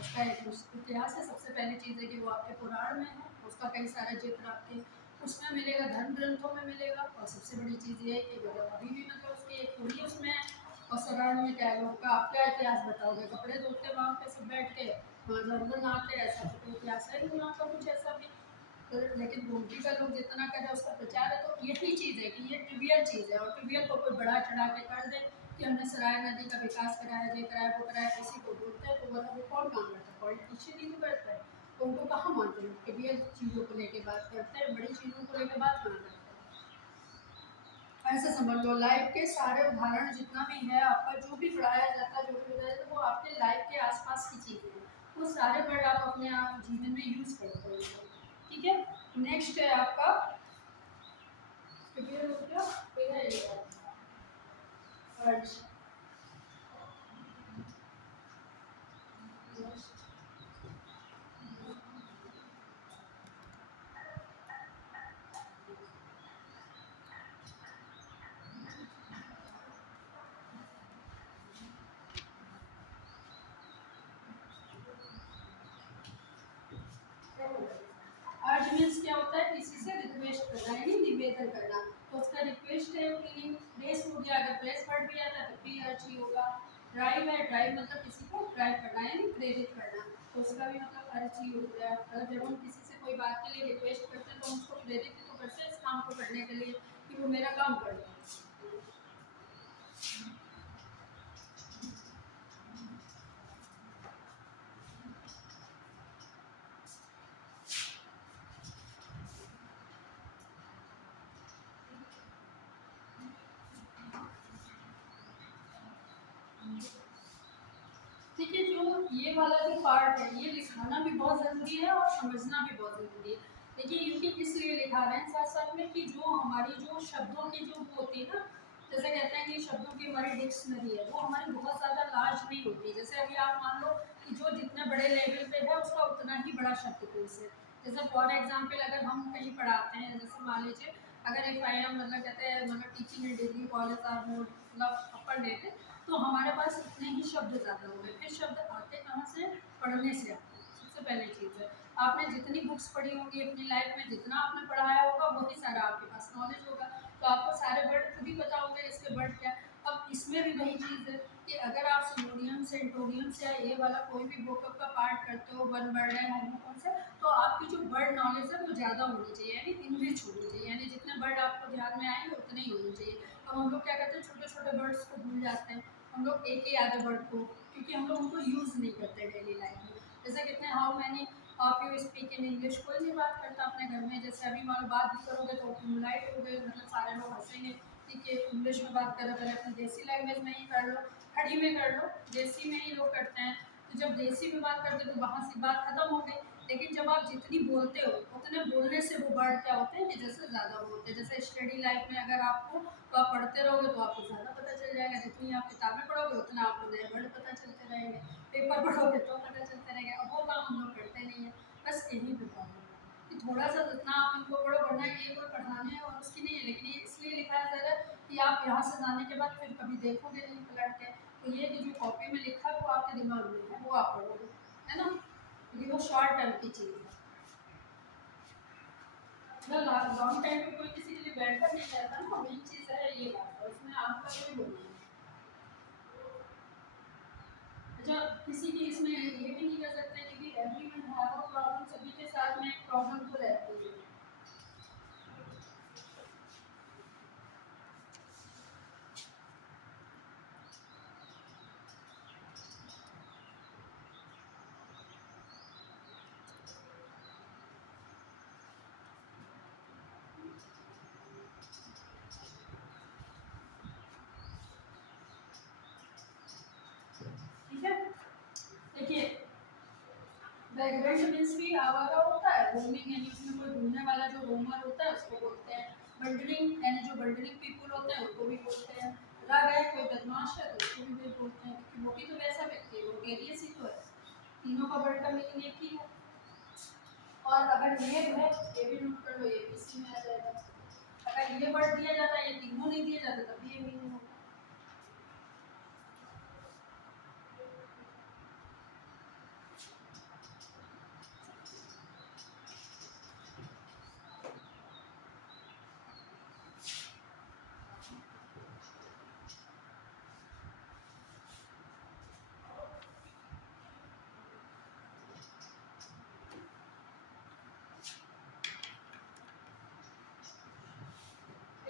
उसका एक इतिहास है, सबसे पहली चीज़ है कि वो आपके पुराण में है, उसका कई सारा जिक्र आपके उसमें मिलेगा, धर्म ग्रंथों में मिलेगा। और सबसे बड़ी चीज़ ये है कि मतलब अभी भी मतलब उसकी एक पूरी उसमें है। और सरारण में क्या है, लोग का आप क्या इतिहास बताओगे, कपड़े धोते वहाँ पे सब बैठ के, वहाँ जंगल नहाते, ऐसा तो कोई इतिहास है नहीं वहाँ का कुछ ऐसा भी। तो लेकिन गोमती का लोग जितना कर रहे हैं उसका प्रचार है, तो यही चीज़ है कि ये ट्रिवियल चीज़ है, और ट्रिवियल को कोई बढ़ा चढ़ा के कर दे कि हमने सराय नदी का विकास कराया, ये कराया, वो कराया, किसी को बोलते हैं, तो मतलब वो कौन काम करता है, पॉलिटिशियन ही तो करता है। तो उनको कहाँ मानते हैं, ट्रिवियल चीज़ों को लेके बात करते हैं, बड़ी चीज़ों को लेके बात ना करते हैं। ऐसे समझ लो, लाइफ के सारे उदाहरण जितना भी है आपका, जो भी पढ़ाया जाता है, जो भी बताया जाता है, वो आपके लाइफ के आसपास की चीज़ें हैं, वो सारे वर्ड आप अपने आप जीवन में यूज़ करते हो। ठीक है, नेक्स्ट है आपका ट्रिवियल हो गया, फिर है ये वर्ड्स। अर्ज मीन्स क्या होता है, किसी से रिक्वेस्ट करना, यानी निवेदन करना। तो उसका रिक्वेस्ट है मीनिंग, प्रेस हो गया, अगर प्रेस वर्ड भी आता है तो प्री अर्ज ही होगा। ड्राइव है, ड्राइव मतलब किसी को ड्राइव करना, यानी प्रेरित करना, तो उसका भी मतलब अर्ज ही हो गया। मतलब जब हम किसी से कोई बात के लिए रिक्वेस्ट करते हैं, तो हम उसको प्रेरित तो करते हैं इस काम को करने के लिए कि वो मेरा काम कर दे। ये वाला जो पार्ट है ये लिखाना भी बहुत ज़रूरी है और समझना भी बहुत ज़रूरी है। देखिए यूपी इसलिए लिखा रहे हैं साथ साथ में कि जो हमारी जो शब्दों की जो वो होती है ना, जैसे कहते हैं कि शब्दों की हमारी डिक्शनरी है वो हमारी बहुत ज़्यादा लार्ज नहीं होती। जैसे अभी आप मान लो कि जो जितने बड़े लेवल पे है उसका उतना ही बड़ा शब्दकोश है। जैसे फॉर एग्जाम्पल अगर हम कहीं पढ़ाते हैं, जैसे मान लीजिए अगर एक आई एम मतलब कहते हैं मतलब teaching in degree college are more मतलब अपर लेवल, तो हमारे पास इतने ही शब्द ज़्यादा हो गए। फिर शब्द आते कहाँ से? पढ़ने से आते हैं। सबसे पहली चीज़ है आपने जितनी बुक्स पढ़ी होंगी अपनी लाइफ में, जितना आपने पढ़ाया होगा वही सारा आपके पास नॉलेज होगा, तो आपको सारे वर्ड खुद ही पता होंगे इसके वर्ड क्या। अब इसमें भी वही चीज़ है कि अगर आप सिनोनियम्स एंटोनियम्स या ये वाला कोई भी वोकैब का पार्ट करते हो, वन वर्ड है होमोफोन से, तो आपकी जो वर्ड नॉलेज है वो ज़्यादा होनी चाहिए, यानी इनरिच होनी चाहिए, यानी जितने वर्ड आपको ध्यान में आएंगे उतने ही होने चाहिए। अब हम लोग क्या करते हैं छोटे छोटे वर्ड्स को भूल जाते हैं, हम लोग एक ही आधे वर्ड को, क्योंकि हम लोग उनको यूज़ नहीं करते डेली लाइफ में। जैसे कितने how many of you speak in English, कोई नहीं बात करता अपने घर में। जैसे अभी मान लो बात भी करोगे तो लाइट हो गए, मतलब सारे लोग हंसेंगे ठीक है इंग्लिश में बात करो, पहले अपनी देसी लैंग्वेज में ही कर लो, खड़ी में कर लो, देसी में ही लोग करते हैं। तो जब देसी में बात करते तो वहाँ से बात खत्म हो गई। लेकिन जब आप जितनी बोलते हो उतने बोलने से वो वर्ड क्या होते हैं कि जैसे ज़्यादा बोलते हैं। जैसे स्टडी लाइफ में अगर आपको तो आप पढ़ते रहोगे तो आपको ज़्यादा पता चल जाएगा, जितनी आप किताबें पढ़ोगे उतना आपको नए वर्ड पता चलते रहेंगे, पेपर पढ़ोगे तो पता चलते रहेंगे। अब वो काम हम लोग करते नहीं है, बस यही पे प्रॉब्लम है कि थोड़ा सा जितना आप इनको पढ़ो, वरना ये कोई पढ़ाने और उसकी नहीं है, लेकिन ये इसलिए लिखा है ज़रा कि आप यहाँ से जाने के बाद फिर कभी देखोगे नहीं पलट के, तो ये कि जो कॉपी में लिखा है वो आपके दिमाग में है, वो आप पढ़ोगे, है ना, क्योंकि वो शॉर्ट टर्म की चीज़ है। लॉन्ग टाइम पे कोई किसी के लिए बैठा नहीं जाता ना, मेन चीज़ है ये बात, और उसमें आपका कोई वो नहीं है। अच्छा किसी की इसमें ये भी नहीं कर सकते कि एवरीवन हैव अ प्रॉब्लम, सभी के साथ में एक प्रॉब्लम तो रहती है। ठीक है, देखिए वैग्रेंट मीन्स भी आवारा होता है, रोमिंग यानी उसमें कोई घूमने वाला जो रोमर होता है उसको बोलते हैं। बंडलिंग यानी जो बंडलिंग पीपल होते हैं उनको भी बोलते हैं। रग है कोई बदमाश है तो उसको भी बोलते हैं, क्योंकि वो भी तो वैसा व्यक्ति है, वो गेरियस ही तो है। तीनों का वर्ड का मीनिंग एक ही है। और अगर ये है ये भी नोट कर लो, ये भी इसी में आ जाएगा। अगर ये वर्ड दिया जाता है ये तीनों नहीं दिए जाते तब भी ये मीनिंग होगा।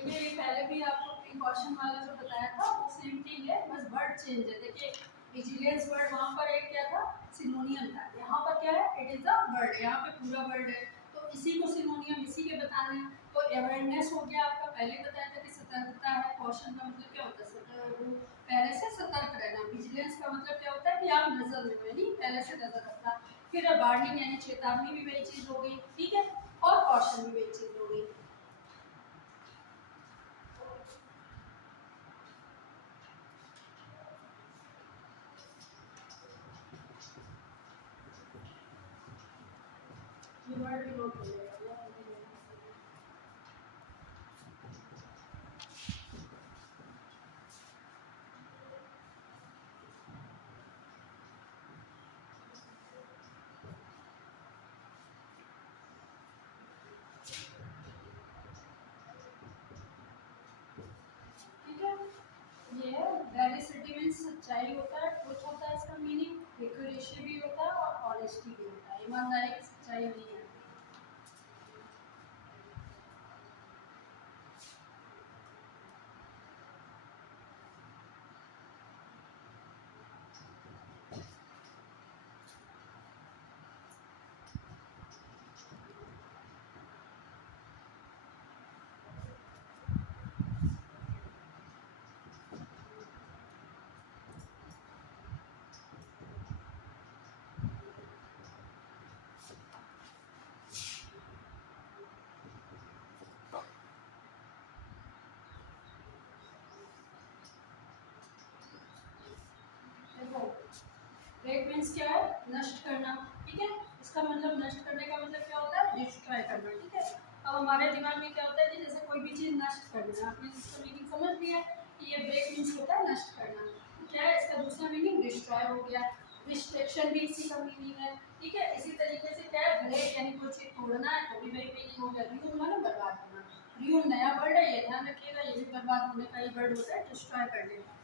ये पहले भी आपको प्रिकॉशन वाला जो बताया था वो सेम थिंग है, बस वर्ड चेंज है। देखिए विजिलेंस वर्ड वहाँ पर एक क्या था, सिनोनियम था, यहाँ पर क्या है, इट इज अ वर्ड, यहाँ पे पूरा वर्ड है, तो इसी को सिनोनियम इसी के बताने हैं। तो अवेयरनेस हो गया आपका, पहले बताया था कि सतर्कता है, कॉशन का मतलब क्या होता है, सतर्क, पहले से सतर्क रहना। विजिलेंस का मतलब क्या होता है कि आप नजर में हो, यानी पहले से नजर रखना। फिर वार्निंग यानी चेतावनी भी वही चीज हो गई, ठीक है, और कॉशन भी वही चीज हो गई। ये वर्ड भी नोट हो जाएगा। ठीक है, ये है वेरिसिटी मीन्स सच्चाई होता है, ट्रुथ होता है इसका मीनिंग, एक्यूरेसी भी होता है और ऑनेस्टी भी होता है, ईमानदारी की सच्चाई नहीं है। मीन्स क्या है, नष्ट करना, ठीक है। इसका मतलब नष्ट करने का मतलब क्या होता है, डिस्ट्रॉय करना, ठीक है। अब हमारे दिमाग में क्या होता है कि जैसे कोई भी चीज़ नष्ट करना, आपने इसका मीनिंग समझ लिया कि ये ब्रेक मीन्स होता है नष्ट करना, क्या है इसका दूसरा मीनिंग, डिस्ट्रॉय हो गया। डिस्ट्रैक्शन भी इसी का मीनिंग है, ठीक है। इसी तरीके से क्या है, ब्रेक यानी कोई चीज़ तोड़ना है तो भी वही मीनिंग हो गया। रियूम माने बर्बाद होना, रियूम नया वर्ड है, ये ध्यान रखिएगा, ये भी बर्बाद होने का ही वर्ड होता है, डिस्ट्रॉय करने का।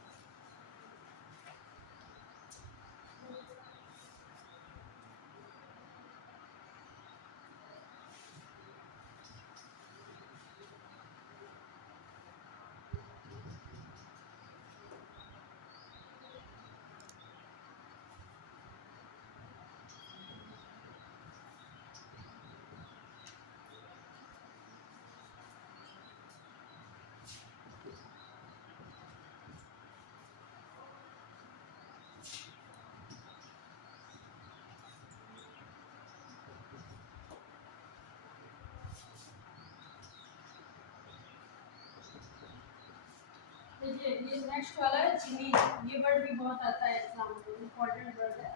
देखिए ये नेक्स्ट वाला है जिमीन, ये वर्ड भी बहुत आता है एग्जाम में, इम्पोर्टेंट वर्ड है,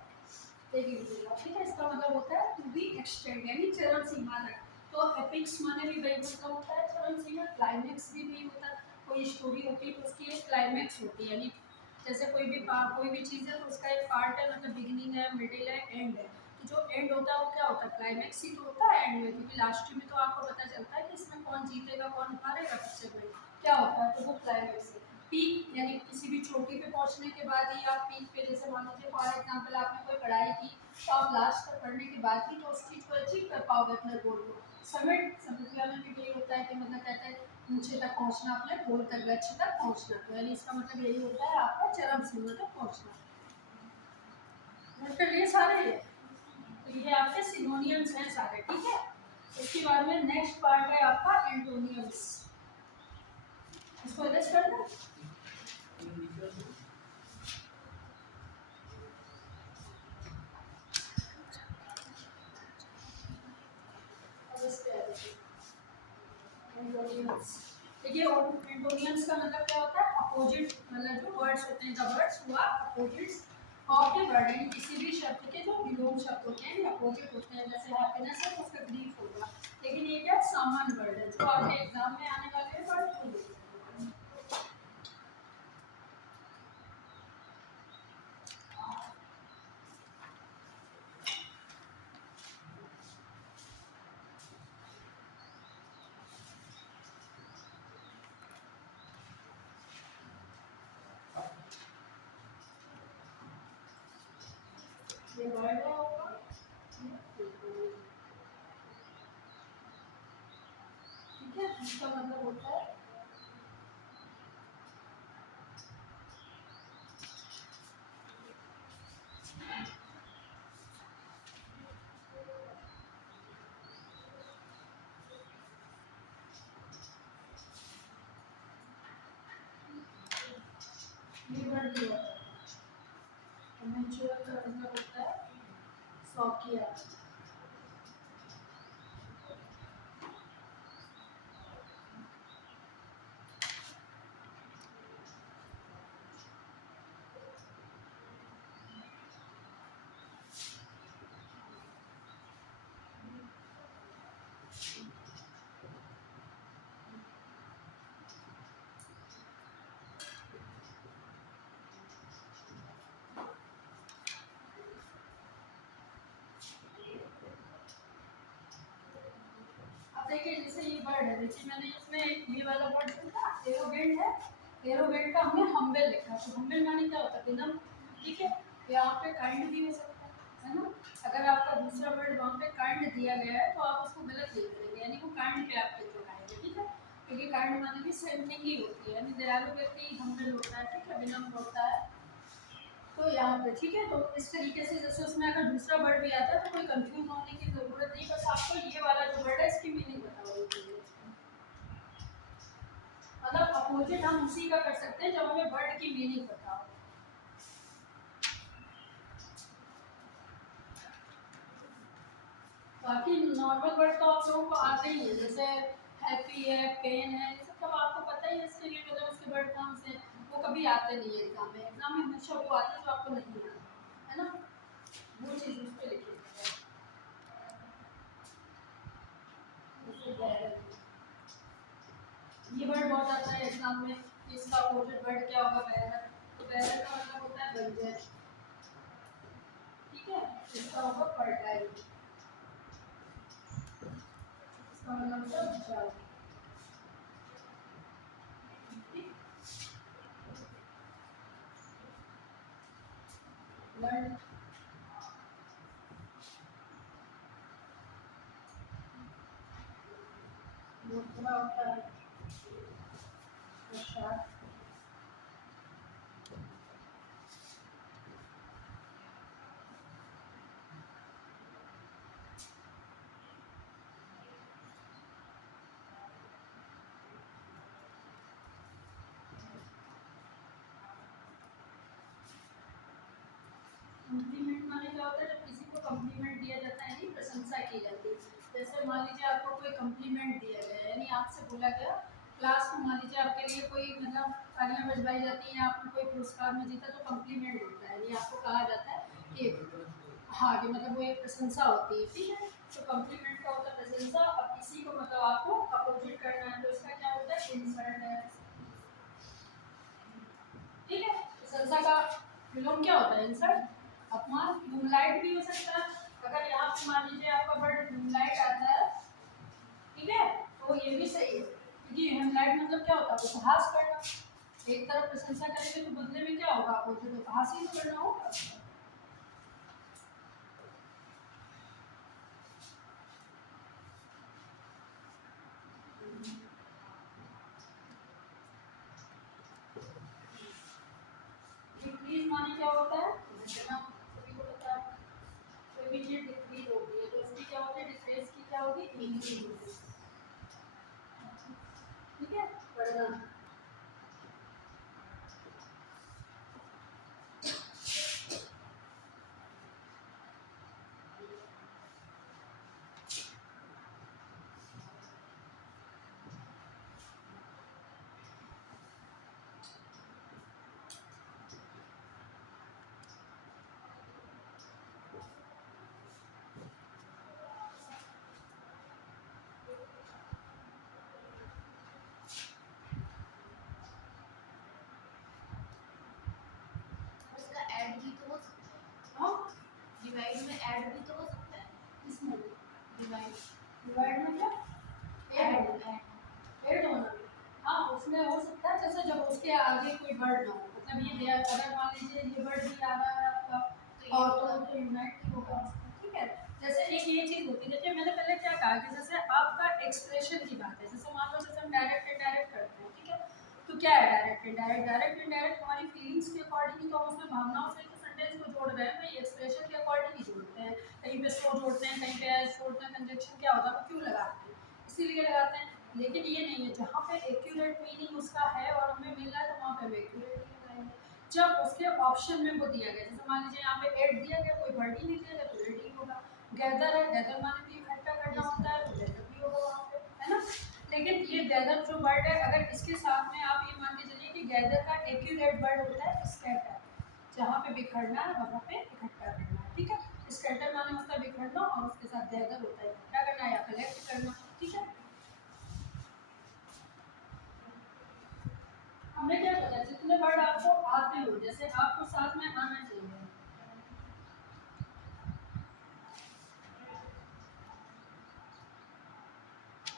देख लीजिएगा, ठीक है। इसका मतलब होता है टू बी एक्सटेंड यानी चरम सीमा तक। तो एपिक्स माने भी वही मतलब होता है चरम सीमा, क्लाइमेक्स भी वही होता है, कोई स्टोरी होती है तो उसकी एक क्लाइमेक्स होती है, यानी जैसे कोई भी चीज़ है तो उसका एक पार्ट है, मतलब बिगिनिंग है, मिडिल है, एंड है। तो जो एंड होता है वो क्या होता है, क्लाइमेक्स ही तो होता है एंड में, क्योंकि लास्ट में तो आपको पता चलता है कि इसमें कौन जीतेगा कौन हारेगा, पिक्चर में क्या होता है, तो वो क्लाइमेक्स है। पीक यानी किसी भी चोटी पे पहुंचने के बाद ही आप पीक पे, जैसे मान लीजिए फॉर एग्जांपल आपने कोई पढ़ाई की तो आप लास्ट तक पढ़ने के बाद ही तो उस चीज़ को अचीव कर पाओगे अपने गोल को। समिट में भी यही होता है कि मतलब कहते हैं ऊंचे तक पहुंचना, अपने गोल तक, लक्ष्य तक पहुंचना, तो यानी इसका मतलब यही होता है आपका चरम सीमा तक पहुंचना। नोट कर लिए सारे ये, तो ये आपके सिनोनियम्स हैं सारे, ठीक है। इसके बाद में नेक्स्ट पार्ट है आपका एंटोनियम्स, इसको एड्रेस कर दो। देखिए एंटोनियम्स का मतलब क्या होता है, अपोजिट, मतलब जो वर्ड्स होते हैं, द वर्ड्स हुआ अपोजिट्स ऑफ द वर्ड, यानी किसी भी शब्द के जो विलोम शब्द होते हैं अपोजिट होते हैं, जैसे हैप्पीनेस है तो उसका ग्रीफ होगा, लेकिन ये क्या सामान्य वर्ड है जो आपके एग्जाम में आने वाले वर्ड। ये वर्ड है आपका, ठीक है, इसका मतलब होता है ये वर्ड भी होता है। मैच्योर का मतलब होता है शौकिया, देखिए जैसे ये वर्ड है, देखिए मैंने इसमें ये वाला वर्ड जो था एरोगेंट है, एरोगेंट का हमने हम्बल लिखा, तो हम्बल माने क्या होता है, विनम्र, ठीक है। यहाँ पे काइंड भी हो सकता है ना। अगर आपका दूसरा वर्ड वहाँ पे काइंड दिया गया है तो आप उसको गलत लिख देंगे, यानी वो काइंड पे आपके जो आएगा, ठीक है, क्योंकि काइंड माने भी सेम थिंग ही होती है, यानी दयालु व्यक्ति हम्बल होता है, ठीक है, विनम्र होता है। तो यहाँ पे ठीक है, तो इस तरीके से जैसे उसमें अगर दूसरा वर्ड भी आता है तो कोई कंफ्यूज होने की जरूरत नहीं, बस आपको ये वाला जो वर्ड है इसकी मीनिंग बताओ। मतलब अपोजिट हम उसी का कर सकते हैं जब हमें वर्ड की मीनिंग बताओ। बाकी नॉर्मल वर्ड तो आप लोगों को आते ही है, जैसे हैप्पी है, पेन है, ये सब आपको पता ही है, इसके लिए मतलब इसके वर्ड कहाँ से वो कभी आते नहीं है एग्जाम में, एग्जाम में हमेशा वो आते हैं जो आपको नहीं आता है ना। साथ में इसका अपोजिट वर्ड क्या होगा, बैरर। तो बैरर का मतलब होता है बंजर, ठीक है। इसका होगा फर्टाइल, इसका मतलब होता है उपजाऊ। लर्न, दूसरा होता है प्रसाद, कॉम्प्लीमेंट माने क्या होता है, जब किसी को कॉम्प्लीमेंट दिया जाता है, यानी प्रशंसा की जाती है। जैसे मान लीजिए आपको कोई कॉम्प्लीमेंट दिया गया, यानी आपसे बोला गया क्लास में, मान लीजिए आपके लिए कोई मतलब तालियां बजवाई जाती हैं, आपने कोई पुरस्कार में जीता तो कॉम्प्लीमेंट होता है, यानी आपको कहा जाता है कि हाँ कि मतलब वो एक प्रशंसा होती है, ठीक है। तो कॉम्प्लीमेंट का होता है प्रशंसा। अब किसी को मतलब आपको अपोजिट करना है तो इसका क्या होता है, इंसल्ट है, ठीक है। प्रशंसा का विलोम क्या होता है, इंसल्ट, अपमान। मूनलाइट भी हो सकता है, अगर यहाँ पे मान लीजिए आपका वर्ड मूनलाइट आता है, ठीक है, तो ये भी सही है, क्योंकि मूनलाइट मतलब क्या होता है, उपहास करना। एक तरफ प्रशंसा करेंगे तो बदले में क्या होगा, अपोजिट उपहास ही तो करना होगा। डिक्रीज माने क्या होता है, घटना, सभी को पता है। कोई भी चीज डिक्रीज होती है तो उसकी क्या होती है, डिक्रीज की क्या होगी, इंक्रीज होगी, ठीक है, बढ़ना। उसका ऐड भी तो हो सकता है, हाँ, डिवाइड में ऐड भी तो हो सकता है, इसमें डिवाइड डिवाइड मतलब ऐड ऐड, ऐड ऐड होना, हाँ उसमें हो सकता है, जैसे जब उसके आगे कोई वर्ड ना हो, मतलब ये दिया, अगर मान लीजिए ये वर्ड भी आ रहा है आपका और तो यूनाइट होगा, ठीक है। जैसे एक ये चीज होती है, देखिए मैंने पहले क्या कहा कि जैसे आपका एक्सप्रेशन की बात है, जैसे मान लो जैसे हम डायरेक्ट इनडायरेक्ट करते हैं, ठीक है। तो क्या है डायरेक्ट इनडायरेक्ट, डायरेक्ट इनडायरेक्ट हमारी फीलिंग्स के अकॉर्डिंग ही, तो हम उसमें भावनाओं से तो सेंटेंस को जोड़ रहे हैं भाई, एक्सप्रेशन के अकॉर्डिंग ही जोड़ते हैं। कहीं पे सो जोड़ते हैं, कहीं पे एज जोड़ते हैं, कंजक्शन क्या होता है वो क्यों लगाते हैं, इसीलिए लगाते हैं। लेकिन ये नहीं है, जहाँ पे एक्यूरेट मीनिंग उसका है और हमें मिल रहा है तो वहाँ पे हम एक्यूरेट नहीं लगाएंगे। जब उसके ऑप्शन में वो दिया गया, जैसे मान लीजिए यहाँ पे एड दिया गया, कोई वर्ड ही नहीं दिया गया तो एड ही होगा। गैदर है, गैदर माने भी इकट्ठा करना होता है तो गैदर भी होगा वहाँ पे, है ना। लेकिन ये गैदर जो वर्ड है, अगर इसके साथ में आप ये मान के चलिए कि गैदर का एक्यूरेट वर्ड होता है स्कैटर, जहाँ पे बिखरना है वहाँ पे इकट्ठा करना है, ठीक है। स्कैटर माने होता है बिखरना और उसके साथ गैदर होता है इकट्ठा करना या कलेक्ट करना, ठीक है। हमने क्या बताया, जितने वर्ड आपको आते हो, जैसे आपको साथ में आना चाहिए,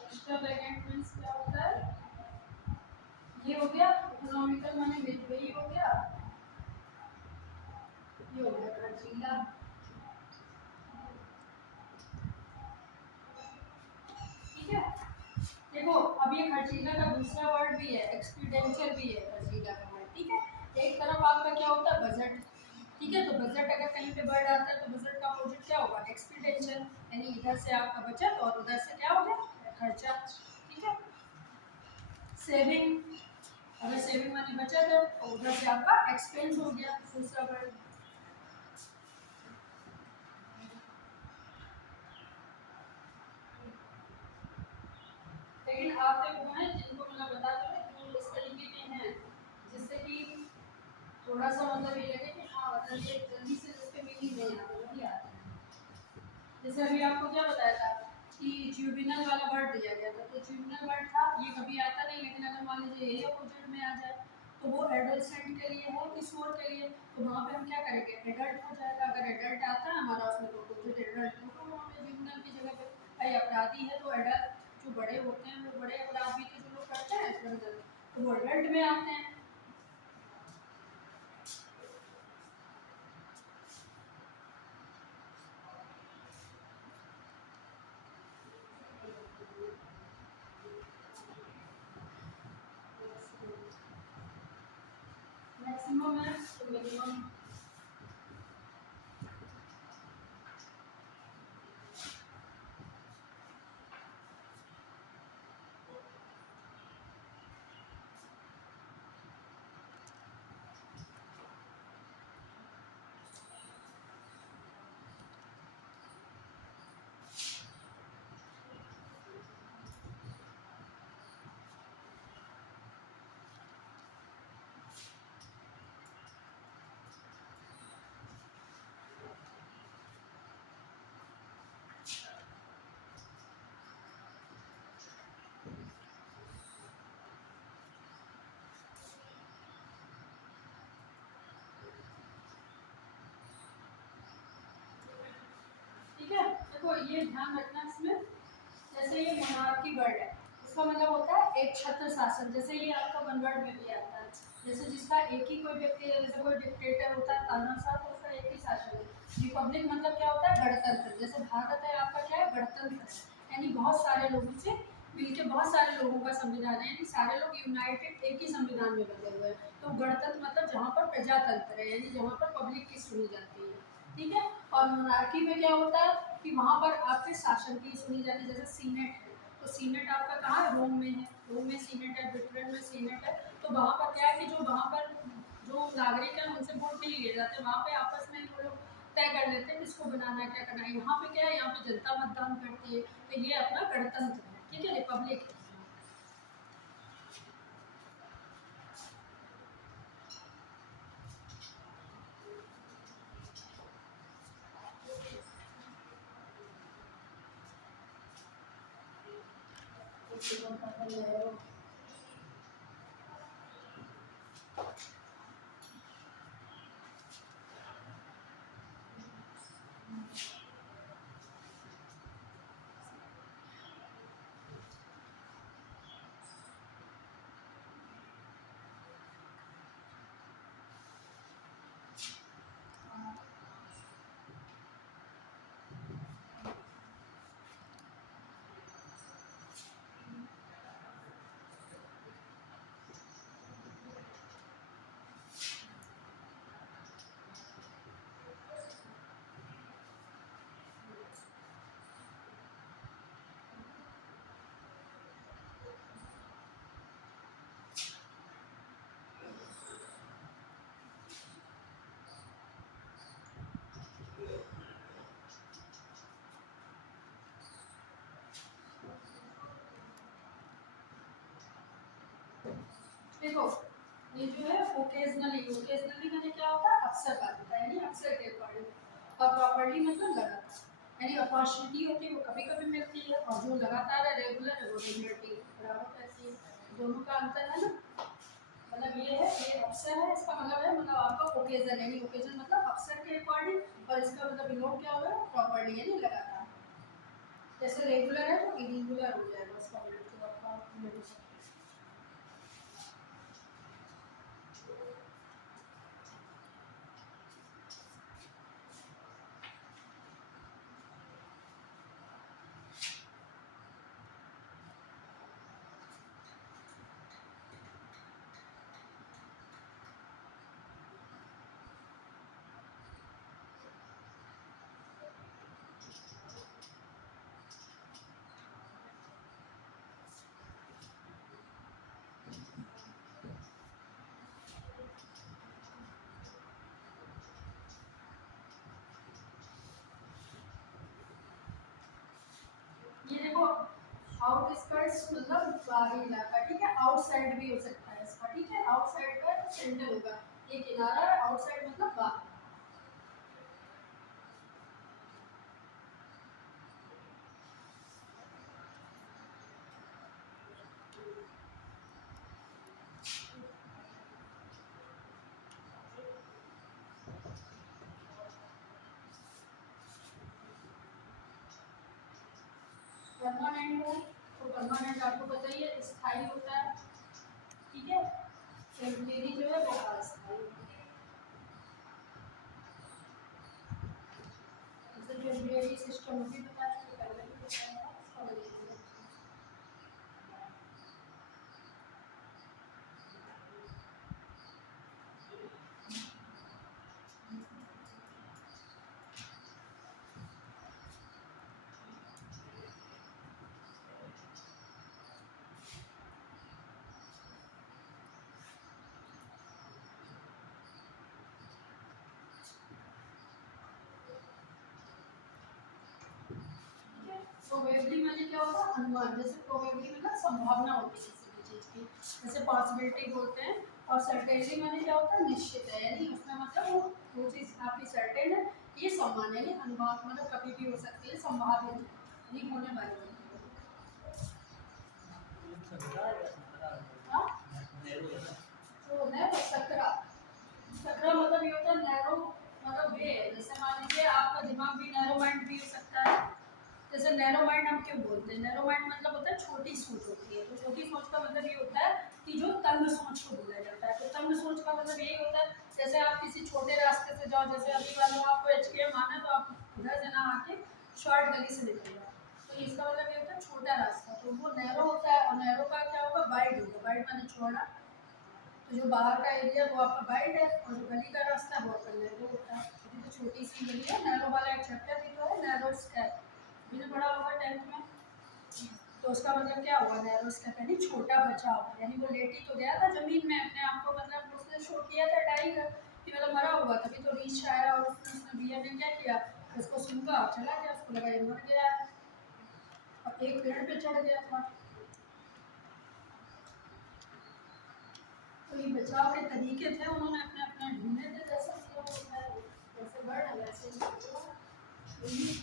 एक्स्ट्रा वैकेंट मींस क्या होता है, ये हो गया इकोनॉमिकल माने मिडवे हो गया, ये हो गया खर्चीला, ठीक है। देखो अब ये खर्चीला का दूसरा वर्ड भी है, एक्सपीडेंचर भी है खर्चीला का वर्ड, ठीक है। एक तरफ आपका क्या होता है, बजट, ठीक है। तो बजट अगर कहीं पे वर्ड आता है तो बजट का अपोजिट क्या होगा, एक्सपीडेंचर, यानी इधर से आपका बचत और उधर से क्या हो गया, खर्चा, ठीक है। सेविंग, अगर सेविंग मानी बचत है तो उधर से आपका एक्सपेंस हो गया, दूसरा वर्ड। लेकिन आपके वो हैं जिनको मतलब बता दो जो इस तरीके के हैं, जिससे कि थोड़ा सा मतलब ये लगे कि हाँ मतलब ये जल्दी से जिसके मीनिंग नहीं आते वही आते हैं। जैसे अभी आपको क्या बताया था कि ज्यूबिनल वाला वर्ड दिया गया था, तो ज्यूबिनल वर्ड था, ये कभी आता नहीं, लेकिन अगर मान लीजिए ये अपोजिट में आ जाए तो वो एडोलसेंट के लिए है, किशोर के लिए, तो वहाँ पे हम क्या करेंगे, एडल्ट हो जाएगा। अगर एडल्ट आता है हमारा उसमें तो अपोजिट एडल्ट होगा, वहाँ पे ज्यूबिनल की जगह पे भाई अपराधी है तो एडल्ट, जो बड़े होते हैं वो बड़े अपराध भी तो जो लोग करते हैं क्रिमिनल, तो वो एडल्ट में आते हैं। मैक्सिमम है तो मिनिमम। ठीक है, देखो ये ध्यान रखना इसमें, जैसे ये मोनार्की वर्ड है, इसका मतलब होता है एक छत्र शासन, जैसे ये आपका वन वर्ड में भी आता है, जैसे जिसका एक ही कोई व्यक्ति है, जैसे कोई डिक्टेटर होता है तानाशाह, तो उसका एक ही शासन है। रिपब्लिक मतलब क्या होता है, गणतंत्र, जैसे भारत है आपका क्या है, गणतंत्र है, यानी बहुत सारे लोगों से मिलके बहुत सारे लोगों का संविधान है, यानी सारे लोग यूनाइटेड एक ही संविधान में बंधे हुए हैं। तो गणतंत्र मतलब जहाँ पर प्रजातंत्र है, यानी जहाँ पर पब्लिक की सुनी जाती है। ठीक है, और मोनार्की में क्या होता है कि वहाँ पर आपके शासन की सुनी जाती है, जैसे सीनेट है, तो सीनेट आपका कहाँ है, रोम में है, रोम में सीनेट है, ब्रिटेन में सीनेट है, तो वहाँ पर क्या है कि जो वहाँ पर जो नागरिक है उनसे वोट नहीं लिए जाते, वहाँ पे आपस में वो लोग तय कर लेते हैं किसको बनाना है क्या करना है। यहाँ पे क्या है, यहाँ पे जनता मतदान करती है, तो ये अपना गणतंत्र है, ठीक है, रिपब्लिक है। देखो ये जो है ओकेजनली, ओकेजनली मैंने क्या होता है, अक्सर बात होता है, यानी अक्सर के अकॉर्डिंग, और प्रॉपर्ली मतलब लगातार, यानी अपॉर्चुनिटी होती है वो कभी कभी मिलती है, और जो लगातार है रेगुलर है वो रेगुलरली बराबर रहती है, दोनों का अंतर है ना। मतलब ये है, ये अक्सर है, इसका मतलब है मतलब आपका ओकेजन, यानी ओकेजन मतलब अक्सर के अकॉर्डिंग, और इसका मतलब विनोड क्या होगा, प्रॉपर्ली यानी लगातार। जैसे रेगुलर है तो इरेगुलर हो जाएगा उसका मतलब, तो आपका ये देखो आउटस्कर्ट्स मतलब बाहरी इलाका, ठीक है, आउटसाइड भी हो सकता है इसका, ठीक है, आउटसाइड का सेंटर होगा, ये किनारा है, आउटसाइड मतलब बाहर। परमानेंट है, तो परमानेंट आपको पता ही है स्थायी होता है, ठीक है। टेम्परेरी जो है वो अस्थायी होती है। जैसे टेम्परेरी सिस्टम भी बताया था, पहले भी बताया था, इसका वजह से प्रोबेबिलिटी माने क्या होता है, अनुमान। जैसे प्रोबेबिलिटी मतलब संभावना होती है किसी भी चीज़ की, जैसे पॉसिबिलिटी बोलते हैं। और सर्टेनिटी माने क्या होता है, निश्चित है, यानी उसमें मतलब वो चीज़ आपकी सर्टेन है, ये सम्मान है, यानी अनुमान मतलब कभी भी हो सकती है, संभावित है, यानी होने वाली है। हाँ तो नैरो सकरा, सकरा मतलब ये होता है नैरो, मतलब वे है। जैसे मान लीजिए आपका दिमाग भी नैरो माइंड भी हो सकता है। जैसे नैरो माइंड हम क्यों बोलते हैं, नैरो माइंड मतलब होता है छोटी सोच होती है। तो छोटी सोच का मतलब ये होता है कि जो तंग सोच को बोला जाता है। तो तंग सोच का मतलब यही होता है, जैसे आप किसी छोटे रास्ते से जाओ, जैसे अभी मान लो आपको HKM आना है, तो आप उधर से ना आके शॉर्ट गली से निकल जाओ, तो इसका मतलब ये होता है छोटा रास्ता, तो वो नैरो होता है। और नैरो का क्या होगा, वाइड होगा, वाइड माने चौड़ा। तो जो बाहर का एरिया वो आपका वाइड है, और जो गली का रास्ता है वो आपका नैरो होता है। अभी तो छोटी सी गली है, नैरो वाला एक चैप्टर भी तो है, नैरो स्टेप, मैंने पढ़ा होगा 10th में। तो उसका मतलब क्या हुआ, नैरो स्टेप यानी छोटा बचाव, यानी वो लेट ही तो गया था जमीन में अपने आप को, मतलब उसने शो किया था डाई का कि मतलब मरा हुआ, तभी तो रीच आया, और उसने BA ने क्या किया, उसको सूंघा और चला गया, उसको लगा ये मर गया है, और एक पेड़ पे चढ़ गया था। तो ये बचाव के तरीके थे, उन्होंने अपने अपने ढूंढे थे, जैसे मतलब होता है, जैसे वर्ड है वैसे ही सोचो। तो ये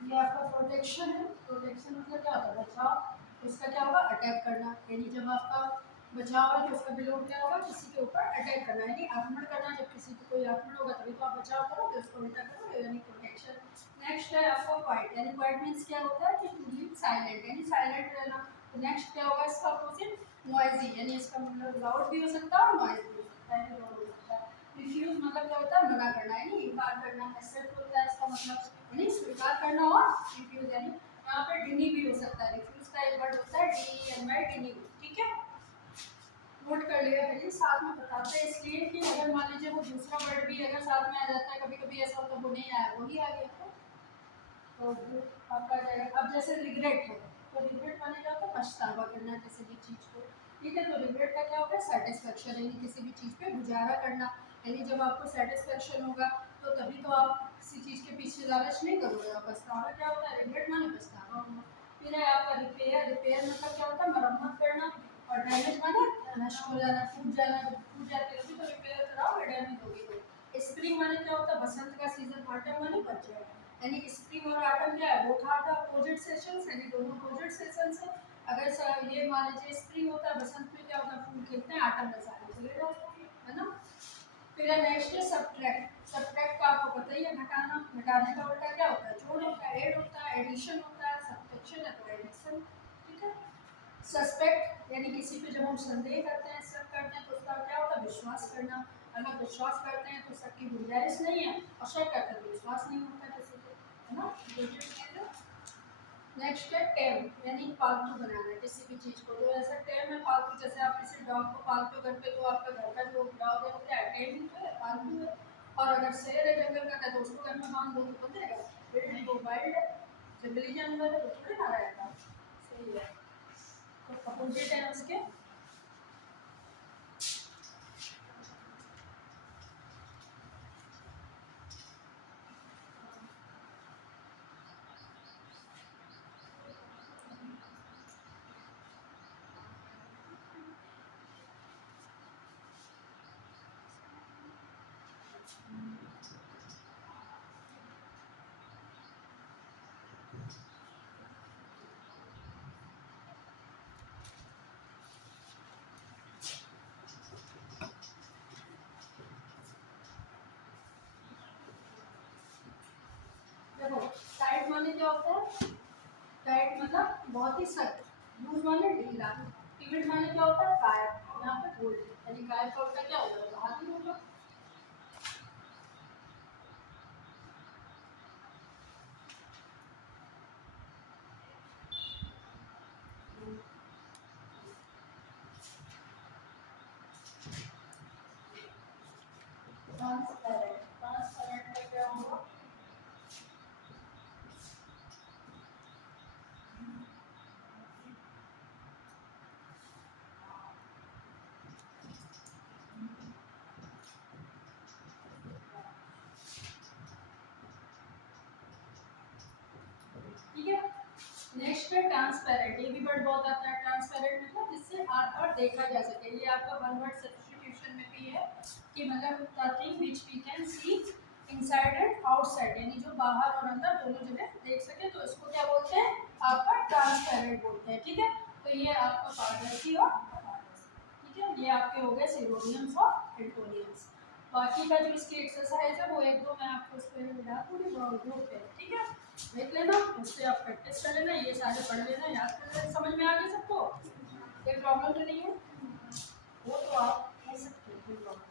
ये आपका प्रोटेक्शन है। प्रोटेक्शन मतलब क्या होता है, बचाव। उसका क्या होगा, अटैक करना, यानी जब आपका बचाव है तो उसका विलोम क्या होगा, किसी के ऊपर अटैक करना, यानी आक्रमण करना। जब किसी को कोई आक्रमण होगा तभी तो आप बचाव करोगे, उसको उल्टा करोगे, यानी प्रोटेक्शन। नेक्स्ट है आपका क्वाइट, यानी क्वाइट मीन्स क्या होता है कि टू बी साइलेंट, यानी साइलेंट रहना। तो नेक्स्ट क्या होगा इसका अपोजिट, नॉइजी, यानी इसका मतलब लाउड भी हो सकता है और नॉइज भी हो सकता है, दोनों हो सकता है। रिफ्यूज मतलब क्या होता है, मना करना, यानी इनकार करना। एक्सेप्ट होता है इसका मतलब यानी स्वीकार करना, और रिफ्यूज यानी यहाँ पे डिनी भी हो सकता है। रिफ्यूज का एक वर्ड होता है DENY, डिनी। ठीक है, नोट कर लिया करिए, साथ में बताते हैं इसलिए कि अगर मान लीजिए वो दूसरा वर्ड भी अगर साथ में आ जाता है, कभी कभी ऐसा होता है वो नहीं आया, वही आ गया तो आपका जाएगा। अब जैसे रिग्रेट है, तो रिग्रेट माने क्या होता है, पछतावा करना किसी भी चीज़ को। ठीक है, तो रिग्रेट का क्या होता है, सेटिस्फेक्शन, यानी किसी भी चीज़ पे गुजारा करना। यानी जब आपको सेटिस्फेक्शन होगा तो तभी तो आप किसी चीज़ के पीछे लालच नहीं करोगे। और पछतावा क्या होता है, रिग्रेट माने पछतावा होगा। फिर है आपका रिपेयर। रिपेयर मतलब क्या होता है, मरम्मत करना। और डैमेज माने नष्ट हो जाना, टूट जाना। जब टूट जाती होगी तो रिपेयर कराओगे, डैमेज होगी तो। स्प्रिंग माने क्या होता है, बसंत का सीजन, ऑटम माने बच्चे। यानी स्प्रिंग और ऑटम क्या है, both are the opposite sessions, यानी दोनों अपोजिट सेशंस है। अगर ये मान लीजिए स्प्रिंग होता है, बसंत में क्या होता है, फूल खिलते हैं, ऑटम में सारे चले जाते हैं, है ना। फिर नेक्स्ट है सब्ट्रैक्ट। सब्ट्रैक्ट का आपको पता ही है, घटाना। घटाने का उल्टा क्या होता है, जोड़ होता है, ऐड होता है, एडिशन होता है। सब्ट्रैक्शन है तो एडिशन। ठीक है, सस्पेक्ट यानी किसी पे जब हम संदेह करते हैं, शक करते हैं, तो उसका क्या होता है, विश्वास करना। अगर विश्वास करते हैं तो शक की गुंजाइश नहीं है, और शक करते हैं तो विश्वास नहीं होता किसी पे, है ना। नेक्स्ट है टेम, यानी पालतू बनाना किसी भी चीज़ को। तो ऐसा टेम है पालतू, जैसे आप किसी डॉग को पालते हो घर पे, तो आपका घर का जो डॉग है वो क्या है, टेम ही तो है, पालतू है। और अगर शेर है जंगल का, तो उसको घर में बांध दो तो बंधेगा, फिर वो वाइल्ड है, जंगली जानवर है, तो थोड़ी ना रहेगा। सही है, तो अपोजिट है उसके। देखो, टाइट माने क्या होता है, टाइट मतलब बहुत ही सख्त। लूज माने ढीला। टिबिट माने क्या होता है, कायर। यहाँ पे होल्ड, यानी कायर का उल्टा क्या होगा, तो हाथ ही होगा। ट्रांसपेरेंट, ट्रांसपेरेंट का क्या होगा, ठीक है। नेक्स्ट है ट्रांसपेरेंट, ये भी वर्ड बहुत आता है। ट्रांसपेरेंट मतलब जिससे आर पार देखा जा सके। ये आपका वन वर्ड सब्स्टिट्यूशन में भी है कि मतलब the thing which we can see inside and outside, यानी जो बाहर और अंदर दोनों जगह देख सके, तो इसको क्या बोलते हैं, आपका ट्रांसपेरेंट बोलते हैं। ठीक है, तो ये आपका पारदर्शी और अपारदर्शी। ठीक है, ये आपके हो गए सिनोनिम्स और एंटोनिम्स। बाकी का जो इसकी एक्सरसाइज है वो एक दो मैं आपको उस पर डाल दूँगी ग्रुप पे। ठीक है, देख लेना, उससे आप प्रैक्टिस कर लेना, ये सारे पढ़ लेना, याद कर लेना। समझ में आ गया सबको, कोई प्रॉब्लम तो नहीं है, वो तो आप कर सकते हो, कोई प्रॉब्लम